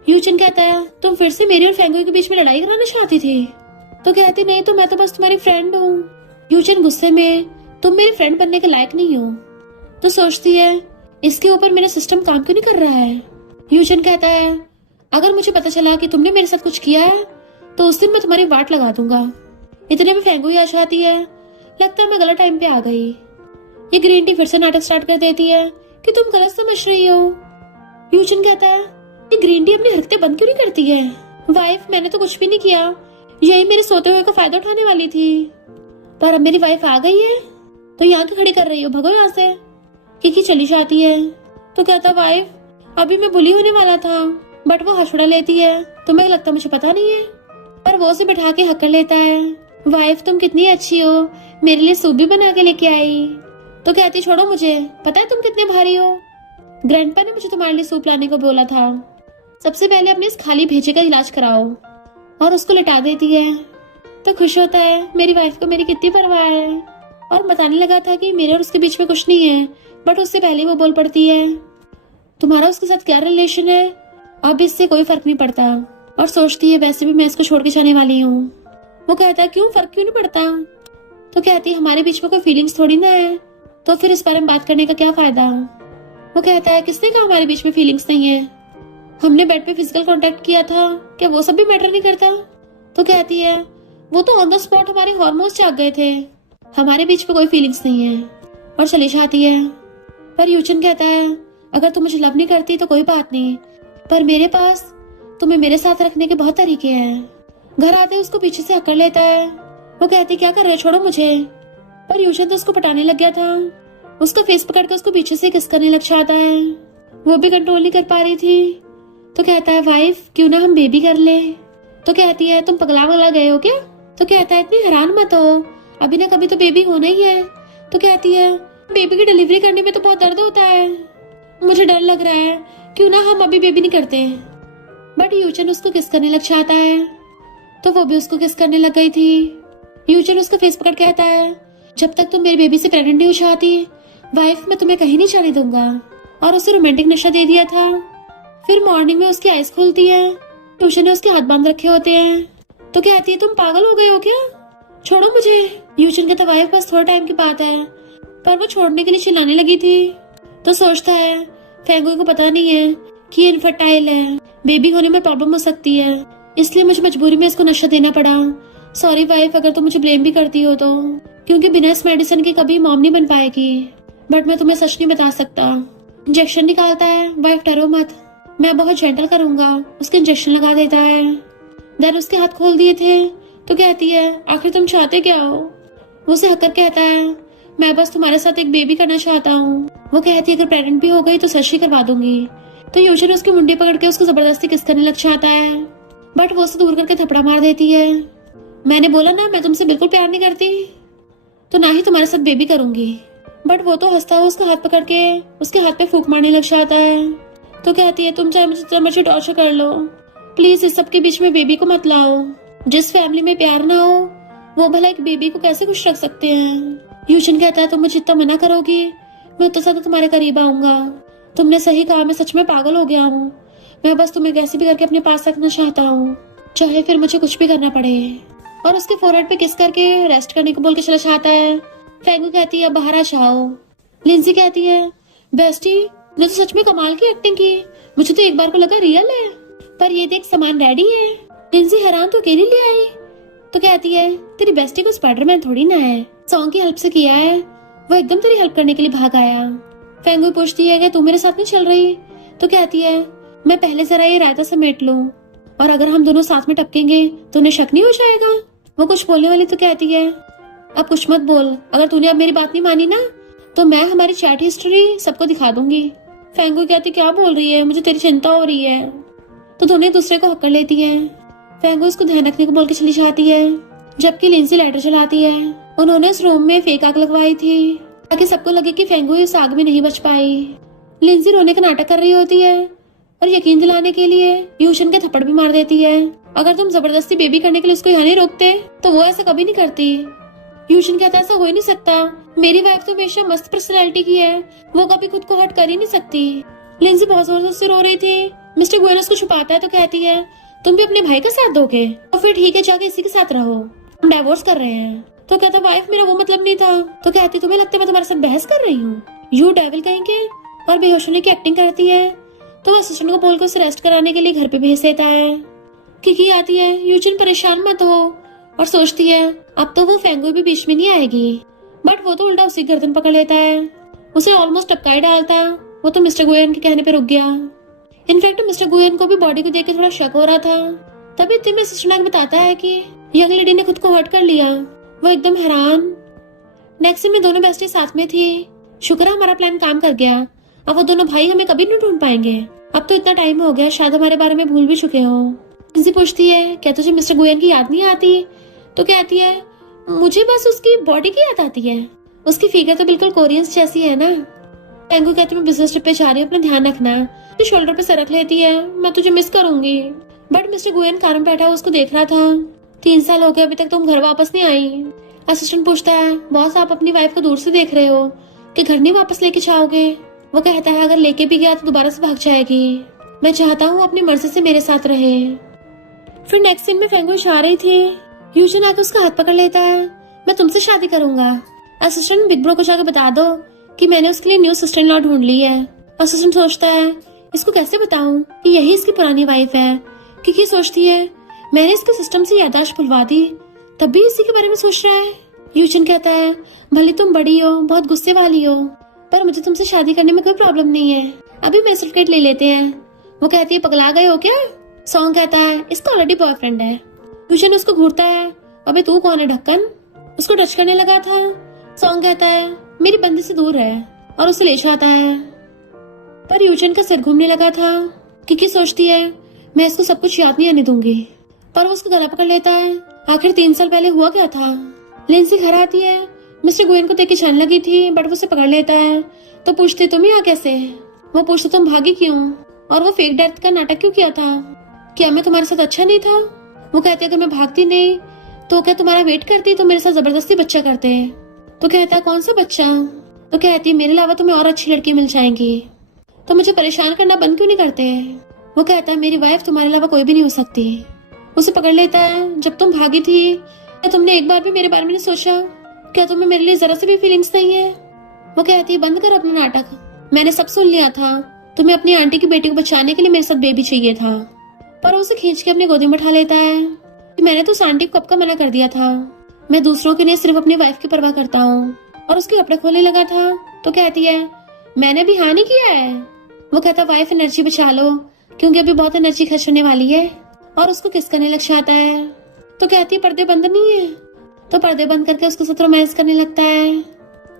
यूजन कहता है तुम फिर से मेरी और फेंगू के बीच में लड़ाई कराना चाहती थी। तो कहती नहीं, तो मैं तो बस तुम्हारी फ्रेंड हूँ। यूजन गुस्से में तुम मेरी फ्रेंड बनने के लायक नहीं हो। तो सोचती है इसके ऊपर मेरा सिस्टम काम क्यों नहीं कर रहा है। यूजन कहता है अगर मुझे पता चला कि तुमने मेरे साथ कुछ किया है तो उस दिन मैं तुम्हारी वाट लगा दूंगा। इतने में फेंगू ही आ जाती है। लगता है मैं गलत टाइम पे आ गई। ये ग्रीन टी फिर से नाटक स्टार्ट कर देती है कि तुम गलत समझ रही हो। यूजन कहता है ये ग्रीन टी अपनी हरकतें बंद क्यों नहीं करती है। वाइफ मैंने तो कुछ भी नहीं किया, यही मेरे सोते हुए का फायदा उठाने वाली थी, पर अब मेरी वाइफ आ गई है तो यहाँ क्यों खड़ी कर रही हो, भगो यहाँ से। किकी चली जाती है। तो कहता वाइफ अभी मैं बुली होने वाला था, बट वो हंसड़ा लेती है। तुम्हें लगता मुझे पता नहीं है, पर वो उसे बैठा के हक कर लेता है। वाइफ तुम कितनी अच्छी हो, मेरे लिए सूप भी बना के लेके आई। तो कहती छोड़ो मुझे, पता है तुम कितने भारी हो, ग्रैंडपा ने मुझे तुम्हारे लिए सूप लाने को बोला था। सबसे पहले अपने इस खाली भेजे का इलाज कराओ। और उसको लिटा देती है। तो खुश होता है मेरी वाइफ को मेरी कितनी परवाह है, और बताने लगा था कि मेरे और उसके बीच में कुछ नहीं है, बट उससे पहले वो बोल पड़ती है तुम्हारा उसके साथ क्या रिलेशन है, अब इससे कोई फर्क नहीं पड़ता। और सोचती है वैसे भी मैं इसको छोड़ के जाने वाली हूँ। वो कहता है क्यों, फर्क क्यों नहीं पड़ता। तो कहती है हमारे बीच में कोई फीलिंग्स थोड़ी ना है, तो फिर इस बारे में बात करने का क्या फायदा। वो कहता है किसने कहा हमारे बीच में फीलिंग्स नहीं है, हमने बेड पे फिजिकल कांटेक्ट किया था, क्या वो सब भी मैटर नहीं करता। तो कहती है वो तो ऑन द स्पॉट हमारे हार्मोन्स जाग गए थे, हमारे बीच में कोई फीलिंग्स नहीं है, और चली जाती है। पर यूचन कहता है अगर तुम मुझे लव नहीं करती तो कोई बात नहीं, पर मेरे पास तुम्हें मेरे साथ रखने के बहुत तरीके हैं। घर आते उसको पीछे से हकड़ लेता है। वो कहती क्या कर रहे हो, छोड़ो मुझे। पर यूचन तो उसको पटाने लग गया था। उसका फेस पकड़ कर उसको पीछे से किस करने लग जाता है। वो भी कंट्रोल नहीं कर पा रही थी। तो कहता है वाइफ क्यों ना हम बेबी कर ले। तो कहती है तुम पगला वगला गए हो क्या। तो कहता है इतनी हैरान मत हो, अभी ना कभी तो बेबी होना ही है। तो कहती है बेबी की डिलीवरी करने में तो बहुत दर्द होता है, मुझे डर लग रहा है, क्यों ना हम अभी बेबी नहीं करते। बट यूचन उसको किस करने लग जाता है, तो वो भी उसको किस करने लग गई थी। यूचन उसका फेस पकड़ कहता है जब तक तुम मेरी बेबी से प्रेग्नेंट नहीं हो जाती वाइफ मैं तुम्हें कहीं नहीं जाने दूंगा। और उसे रोमांटिक नशा दे दिया था। फिर मॉर्निंग में उसकी आइज खुलती है ट्यूशन ने उसके हाथ बांध रखे होते हैं। तो कहती है तुम पागल हो गए हो क्या, छोड़ो मुझे। यूशन कहता वाइफ बस थोड़ा टाइम की बात है, पर वो छोड़ने के लिए चिल्लाने लगी थी। तो सोचता है फेंगुई को पता नहीं है कि ये इनफर्टाइल है, बेबी होने में प्रॉब्लम हो सकती है, इसलिए मुझे मजबूरी में इसको नशा देना पड़ा। सॉरी वाइफ अगर तुम मुझे ब्लेम भी करती हो तो, क्योंकि बिना इस मेडिसिन के कभी मॉम नहीं बन पाएगी। बट मैं तुम्हें सच नहीं बता सकता। इंजेक्शन निकालता है। वाइफ डरो मत, मैं बहुत जेंटल करूंगा। उसके इंजेक्शन लगा देता है। देन उसके हाथ खोल दिए थे। तो कहती है आखिर तुम चाहते क्या हो। वो उसे हक कर कहता है मैं बस तुम्हारे साथ एक बेबी करना चाहता हूँ। वो कहती है अगर प्रेग्नेंट भी हो गई तो सर्जरी करवा दूंगी। तो यूशन उसकी मुंडी पकड़ के उसको जबरदस्ती किस करने लग जाता है, बट वो उसे दूर करके थपड़ा मार देती है। मैंने बोला ना मैं तुमसे बिल्कुल प्यार नहीं करती, तो ना ही तुम्हारे साथ बेबी करूंगी। बट वो तो हंसता हुआ उसका हाथ पकड़ के उसके हाथ पे फूंक मारने लग जाता है। तो कहती है तुम चाहे मुझे टॉर्चर कर लो, प्लीज इस सब के बीच में बेबी को मत लाओ। जिस फैमिली में प्यार ना हो वो भला एक बेबी को कैसे खुश रख सकते हैं। यूशन कहता है तुम मुझे इतना मना करोगी मैं उतना ज्यादा तुम्हारे करीब आऊंगा। तुमने सही कहा, मैं सच में पागल हो गया हूँ। मैं बस तुम्हें कैसे भी करके अपने पास रखना चाहता हूँ, चाहे फिर मुझे कुछ भी करना पड़े। और उसके फोरहेड पे किस करके रेस्ट करने को बोल के चला जाता है। फेंगू कहती है बाहर आ जाओ। लिंसी कहती है बेस्टी ने तो सच में कमाल की एक्टिंग की, मुझे तो एक बार को लगा रियल है, पर ये देख सामान रेडी है। लिंसी हैरान तो अकेले ले आई। तो कहती है तेरी बेस्टी को स्पाइडरमैन थोड़ी ना है, सॉन्ग की हेल्प से किया है, वो एकदम तेरी हेल्प करने के लिए भाग आया। फेंगू पूछती है कि तू मेरे साथ नहीं चल रही। तो कहती है मैं पहले जरा ये रायता समेट लूं, और अगर हम दोनों साथ में टपकेंगे तो उन्हें शक नहीं हो जाएगा। वो कुछ बोलने वाली तो कहती है अब कुछ मत बोल, अगर तूने अब मेरी बात नहीं मानी ना तो मैं हमारी चैट हिस्ट्री सबको दिखा दूंगी। फेंगू कहती क्या बोल रही है, मुझे तेरी चिंता हो रही है। तो दोनों एक दूसरे को हक्कर लेती है। फेंगू उसको ध्यान रखने को बोल के चली जाती है, जबकि लिंसी लाइटर चलाती है। उन्होंने उस रूम में फेक आग लगवाई थी ताकि सबको लगे कि फेंगू इस आग में नहीं बच पाई। लिंसी रोने का नाटक कर रही होती है और यकीन दिलाने के लिए यूशन के थप्पड़ भी मार देती है। अगर तुम जबरदस्ती बेबी करने के लिए उसको यहाँ नहीं रोकते तो वो ऐसा कभी नहीं करती। यूशन कहता ऐसा हो ही नहीं सकता, मेरी वाइफ तो हमेशा मस्त पर्सनैलिटी की है, वो कभी खुद को हट कर ही नहीं सकती। लिंसी बहुत जोर से रो रही थी। मिस्टर गुएन उसको छुपाता है तो कहती है तुम भी अपने भाई का साथ दोगे, तो फिर ठीक है जाके इसी के साथ रहो, हम डाइवोर्स कर रहे हैं। तो कहता वाइफ मेरा वो मतलब नहीं था। तो कहती तुम्हें लगता है मैं तुम्हारे साथ बहस कर रही हूँ, यू डेविल कहेंगे। और बेहोश होने की एक्टिंग करती है। तो वो असिस्टेंट को बोल कर उसे रेस्ट कराने के लिए घर पे भेज देता है। किकी आती है यूजिन परेशान मत हो, और सोचती है अब तो वो फेंगू भी बीच में नहीं आएगी, बट वो तो उल्टा उसी गर्दन पकड़ लेता है, उसे ऑलमोस्ट टपकाई डालता। वो तो मिस्टर गुएन के कहने पे रुक गया। इनफैक्ट मिस्टर गुएन को भी बॉडी को देख के थोड़ा शक हो रहा था। तभी इतने में असिस्टेंट बताता है कि यंग लेडी ने खुद को हर्ट कर लिया। वो एकदम हैरान। नेक्स्ट सीन में दोनों बेस्टी साथ में थी। शुक्र है हमारा प्लान काम कर गया, अब वो दोनों भाई हमें कभी नहीं ढूंढ पाएंगे। अब तो इतना टाइम हो गया, शायद हमारे बारे में भूल भी चुके हो। लिंसी पूछती है क्या तुझे मिस्टर गुएन की याद नहीं आती। तो कहती है मुझे बस उसकी बॉडी की याद आती है, उसकी फिगर तो बिल्कुल कोरियंस जैसी है ना। टेंगू कहती मैं बिजनेस ट्रिप पे जा रही हूँ, अपना ध्यान रखना। तो शोल्डर पे सर रख लेती है, मैं तुझे मिस करूंगी। बट मिस्टर गुएन कार में बैठा उसको देख रहा था। 3 साल हो गए अभी तक तुम घर वापस नहीं आई। असिस्टेंट पूछता है बॉस आप अपनी वाइफ को दूर से देख रहे हो कि घर नहीं वापस लेके जाओगे। वो कहता है अगर लेके भी गया तो दोबारा से भाग जाएगी, मैं चाहता हूँ अपनी मर्जी से मेरे साथ रहे। फिर नेक्स्ट सीन में फेंगू आ रही थी। यूजन आकर उसका हाथ पकड़ लेता है, मैं तुमसे शादी करूंगा। असिस्टेंट बिग ब्रो को जाकर बता दो कि मैंने उसके लिए न्यू सिस्टर इन लॉ ढूंढ ली है। असिस्टेंट सोचता है इसको कैसे बताऊं कि यही इसकी पुरानी वाइफ है, क्योंकि सोचती है मैंने इसके सिस्टम से याददाश्त भुलवा दी, तब भी इसी के बारे में सोच रहा है। यूजन कहता है भले तुम बड़ी हो, बहुत गुस्से वाली हो, पर मुझे तुमसे शादी करने में कोई प्रॉब्लम नहीं है, अभी मैं सर्टिफिकेट ले लेते हैं। वो कहती है पगला गए हो क्या। सॉन्ग कहता है इसका ऑलरेडी बॉयफ्रेंड है। यूजन उसको घूरता है अबे तू कौन है ढक्कन, उसको टच करने लगा था। सॉन्ग कहता है मेरी बंदी से दूर है, और उसे ले जाता है। पर यूजन का सिर घूमने लगा था, क्योंकि सोचती है मैं इसको सब कुछ याद नहीं आने दूंगी। पर वो उसको गला पकड़ लेता है। आखिर 3 साल पहले हुआ क्या था। लिंसी घर आती है, मिस्टर गुएन को देख के छाने लगी थी, बट वो उसे पकड़ लेता है। तो पूछते तुम यहाँ कैसे। वो पूछते तुम भागी क्यों, और वो फेक डेथ का नाटक क्यों किया था, क्या मैं तुम्हारे साथ अच्छा नहीं था। वो कहते अगर मैं भागती नहीं तो क्या तुम्हारा वेट करती, तो मेरे साथ जबरदस्ती बच्चा करते। तो कहता कौन सा बच्चा। तो कहती मेरे अलावा तुम्हें और अच्छी लड़की मिल जाएंगी, तो मुझे परेशान करना बंद क्यों नहीं करते। वो कहता है मेरी वाइफ तुम्हारे अलावा कोई भी नहीं हो सकती। उसे पकड़ लेता है, जब तुम भागी थी क्या तुमने एक बार भी मेरे बारे में नहीं सोचा? क्या तुम्हें मेरे लिए जरा सी भी फीलिंग्स नहीं है? वो कहती है बंद कर अपना नाटक, मैंने सब सुन लिया था। तुम्हें अपनी आंटी की बेटी को बचाने के लिए मेरे साथ बेबी चाहिए था। पर उसे खींच के अपनी गोदी में उठा लेता है कि मैंने तो उस आंटी को कब का मना कर दिया था। मैं दूसरों के लिए सिर्फ अपनी वाइफ की परवाह करता हूँ। और उसके कपड़े खोलने लगा था तो कहती है मैंने भी हाँ नहीं किया है। वो कहता वाइफ एनर्जी बचा लो क्योंकि अभी बहुत एनर्जी खर्च होने वाली है। और उसको किस करने लग जाता है तो कहती है पर्दे बंद नहीं है। तो पर्दे बंद करके उसको साथ रोमांस करने लगता है।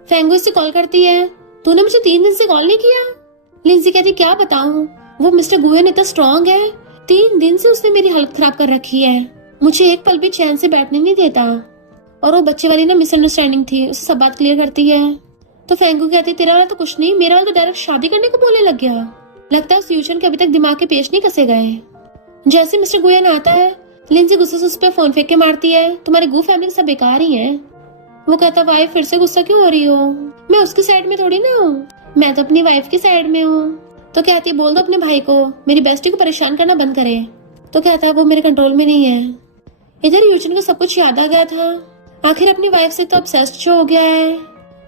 फेंगू से कॉल करती है तूने मुझे 3 दिन से कॉल नहीं किया। लिंजी कहती क्या बताऊं, वो मिस्टर गुयन इतना स्ट्रॉन्ग है, 3 दिन से उसने मेरी हालत खराब कर रखी है, मुझे एक पल भी चैन से बैठने नहीं देता। और वो बच्चे वाली ना मिसअंडरस्टैंडिंग थी, उसे सब बात क्लियर करती है। तो फेंगू कहती तेरा वाला तो कुछ नहीं, मेरा वाला तो डायरेक्ट शादी करने को बोलने लग गया। लगता है उस यूशन के अभी तक दिमाग के पेश नहीं कसे गए। जैसे मिस्टर गुयन आता है लिंजी गुस्से से उस पर फोन फेंक के मारती है तुम्हारी गू फैमिली सब बेकार ही है। वो कहता वाइफ फिर से गुस्सा क्यों हो रही हो, मैं उसकी साइड में थोड़ी ना हूँ, मैं तो अपनी वाइफ की साइड में हूँ। तो कहती है बोल दो अपने भाई को मेरी बेस्टी को परेशान करना बंद करे। तो कहता है वो मेरे कंट्रोल में नहीं है। इधर यूजन को सब कुछ याद आ गया था, आखिर अपनी वाइफ से तो ऑब्सेस्ड जो हो गया है।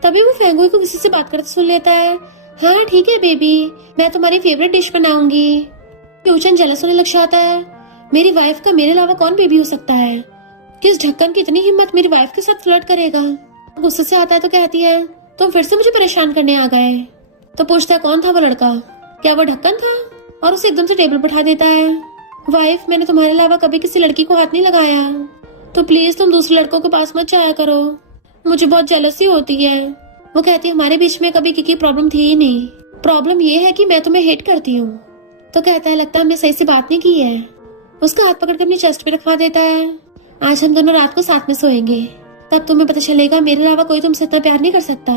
तभी वो फेंगुई को किसी से बात करते सुन लेता है। हाँ ठीक है बेबी, मैं तुम्हारी फेवरेट डिश बनाऊंगी। यूजन जेलस होने लग जाता है, मेरी वाइफ का मेरे अलावा कौन बेबी हो सकता है, किस ढक्कन की इतनी हिम्मत मेरी वाइफ के साथ फ्लर्ट करेगा। गुस्से से आता है तो कहती है तुम फिर से मुझे परेशान करने आ गए। तो पूछता है कौन था वो लड़का, क्या वो ढक्कन था, और उसे एकदम से टेबल पर उठा देता है। वाइफ मैंने तुम्हारे अलावा कभी किसी लड़की को हाथ नहीं लगाया, तो प्लीज तुम दूसरे लड़कों के पास मत जाया करो, मुझे बहुत जेलसी होती है। वो कहती है हमारे बीच में कभी की प्रॉब्लम थी ही नहीं, प्रॉब्लम ये है कि मैं तुम्हें हेट करती हूँ। तो कहता है लगता है हमने सही से बात नहीं की है। उसका हाथ पकड़ कर अपनी चेस्ट पे रखवा देता है। आज हम दोनों रात को साथ में सोएंगे, तब तुम्हें पता चलेगा मेरे अलावा कोई तुमसे इतना प्यार नहीं कर सकता।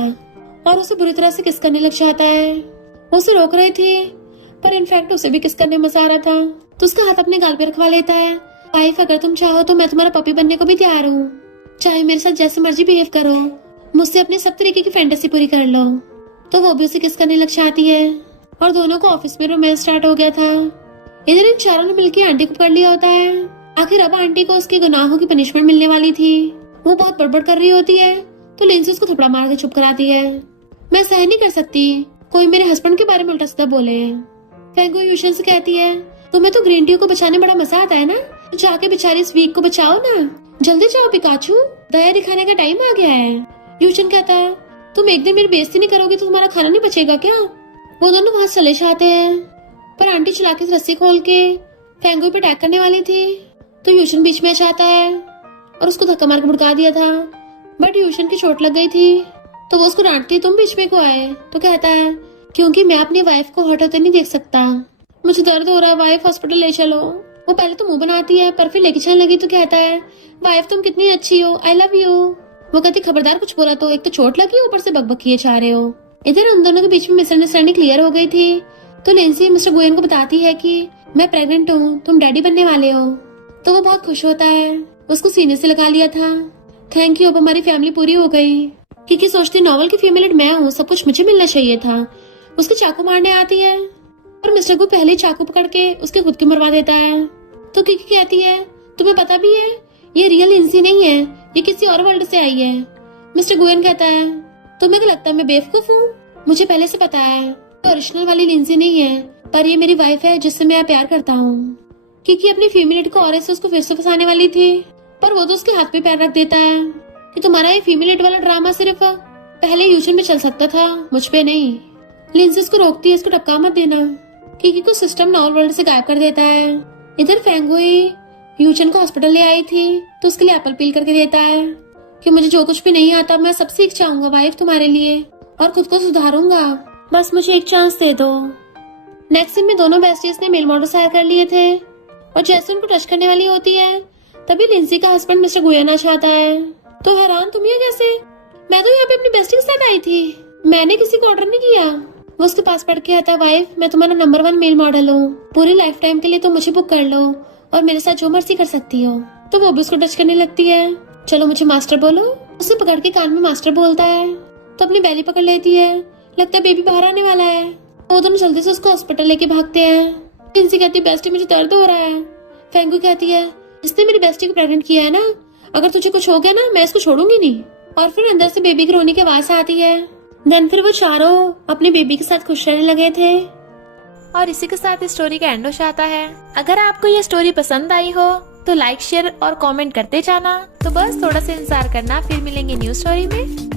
और उसे बुरी तरह से किस करने लग जाता है। वो उसे रोक रही थी पर इनफैक्ट उसे भी किस करने में मजा आ रहा था। तो उसका हाथ अपने गाल पे रखवा लेता है। वाइफ अगर तुम चाहो तो मैं तुम्हारा पपी बनने को भी तैयार हूँ, चाहे मेरे साथ जैसे मर्जी बिहेव करो, मुझसे अपने सब तरीके की फैंटेसी पूरी कर लो। तो वो भी उसे किस करने लग जाती है और दोनों को ऑफिस में रोमांस स्टार्ट हो गया था। इधर इन चारों ने मिलकर आंटी को पकड़ लिया होता है। आखिर अब आंटी को उसके गुनाहों की पनिशमेंट मिलने वाली थी। वो बहुत बड़बड़ कर रही होती है तो लिंसी उसको थप्पड़ मार के चुप कराती है। मैं सहन नहीं कर सकती कोई मेरे हस्बैंड के बारे में उल्टा सीधा बोले। फेंगू यूशन से कहती है तुम्हें तो ग्रीन टी को बचाने बड़ा मजा आता है ना, तो जाके बेचारी इस वीक को बचाओ ना, जल्दी जाओ पिकाचू, दया दिखाने का टाइम आ गया है। यूशन कहता है तुम एक दिन मेरी बेइज्जती नहीं करोगी तो तुम्हारा खाना नहीं बचेगा क्या। वो दोनों वहां चले जाते हैं पर आंटी चला के रस्सी खोल के फेंगू पे अटैक करने वाली थी तो यूशन बीच में आ जाता है और उसको धक्का मार के भड़का दिया था। बट यूशन की चोट लग गई थी तो वो उसको डांटती तुम बीच में क्यों आए। तो कहता है क्योंकि मैं अपनी वाइफ को हर्ट होते नहीं देख सकता, मुझे दर्द हो रहा है, वाइफ हॉस्पिटल ले चलो। वो पहले तो मुंह बनाती है पर फिर लेके चलने लगी तो कहता है वाइफ तुम कितनी अच्छी हो, आई लव यू। वो कहती खबरदार कुछ बोला तो एक तो चोट लगी ऊपर से बकबक किए जा रहे हो। इधर उन दोनों के बीच में मिसअंडरस्टैंडिंग क्लियर हो गई थी तो लिंसी मिस्टर गोयन को बताती है कि मैं प्रेग्नेंट हूँ, तुम डैडी बनने वाले हो। तो वो बहुत खुश होता है, उसको सीने से लगा लिया था। थैंक यू, अब हमारी फैमिली पूरी हो गई। किकी सोचती नॉवल की फीमेल मैं हूँ, सब कुछ मुझे मिलना चाहिए था। उसके चाकू मारने आती है और मिस्टर को पहले चाकू पकड़ के उसके खुद के मरवा देता है। तो किकी कहती है तुम्हें पता भी है ये रियल लिंसी नहीं है, ये किसी और वर्ल्ड से आई है। मिस्टर गोयन कहता है तुम्हें क्या लगता है मैं बेवकूफ हूँ, मुझे पहले से पता है ओरिजिनल वाली लिंसी नहीं है पर ये मेरी वाइफ है जिससे मैं प्यार करता हूँ। क्योंकि अपनी फीमेल को और से उसको फिर से फंसाने वाली थी पर वो तो उसके हाथ पे पैर रख देता है कि तुम्हारा ये फीमेल वाला ड्रामा सिर्फ पहले यूजन में चल सकता था, मुझ पे नहीं। लिंसी उसको रोकती है इसको टपका मत देना, क्योंकि को सिस्टम नॉल वर्ल्ड से गायब कर देता है। इधर फेंगुई यूजन को हॉस्पिटल ले आई थी तो उसके लिए एप्पल पील करके देता है कि मुझे जो कुछ भी नहीं आता मैं सब सीख जाऊंगा वाइफ तुम्हारे लिए और खुद को सुधारूंगा, बस मुझे एक चांस दे दो। नेक्स्ट सीन में दोनों बेस्टीज ने मेल मॉडल हायर कर लिए थे और जैसे उनको टच करने वाली होती है तभी लिंसी का हस्बैंड मिस्टर गुयन आ जाता है। तो हैरान तुम ये कैसे, मैं तो यहाँ पे अपनी बेस्टी के साथ आई थी, मैंने किसी को ऑर्डर नहीं किया। वो उसके पास पढ़ के आता वाइफ मैं तुम्हारा नंबर 1 मेल मॉडल हूँ, पूरी लाइफ टाइम के लिए तो मुझे बुक कर लो और मेरे साथ जो मर्जी कर सकती हो। तो वो भी उसको टच करने लगती है, चलो मुझे मास्टर बोलो। उसे पकड़ के कान में मास्टर बोलता है तो अपनी बैली पकड़ लेती है, लगता है बेबी बाहर आने वाला है। वो दोनों जल्दी से उसको हॉस्पिटल लेके भागते हैं किंसी कहती है बेस्टी मुझे दर्द हो रहा है। फेंगू कहती है इसने मेरी बेस्टी को प्रेग्नेंट किया है ना, अगर तुझे कुछ हो गया ना मैं इसको छोड़ूंगी नहीं। और फिर अंदर से बेबी के रोने की आवाज आती है। देन फिर वो चारों अपने बेबी के साथ खुश रहने लगे थे। और इसी के साथ इस स्टोरी का एंड हो जाता है। अगर आपको ये स्टोरी पसंद आई हो तो लाइक शेयर और कमेंट करते जाना। तो बस थोड़ा सा इंतजार करना, फिर मिलेंगे न्यू स्टोरी में।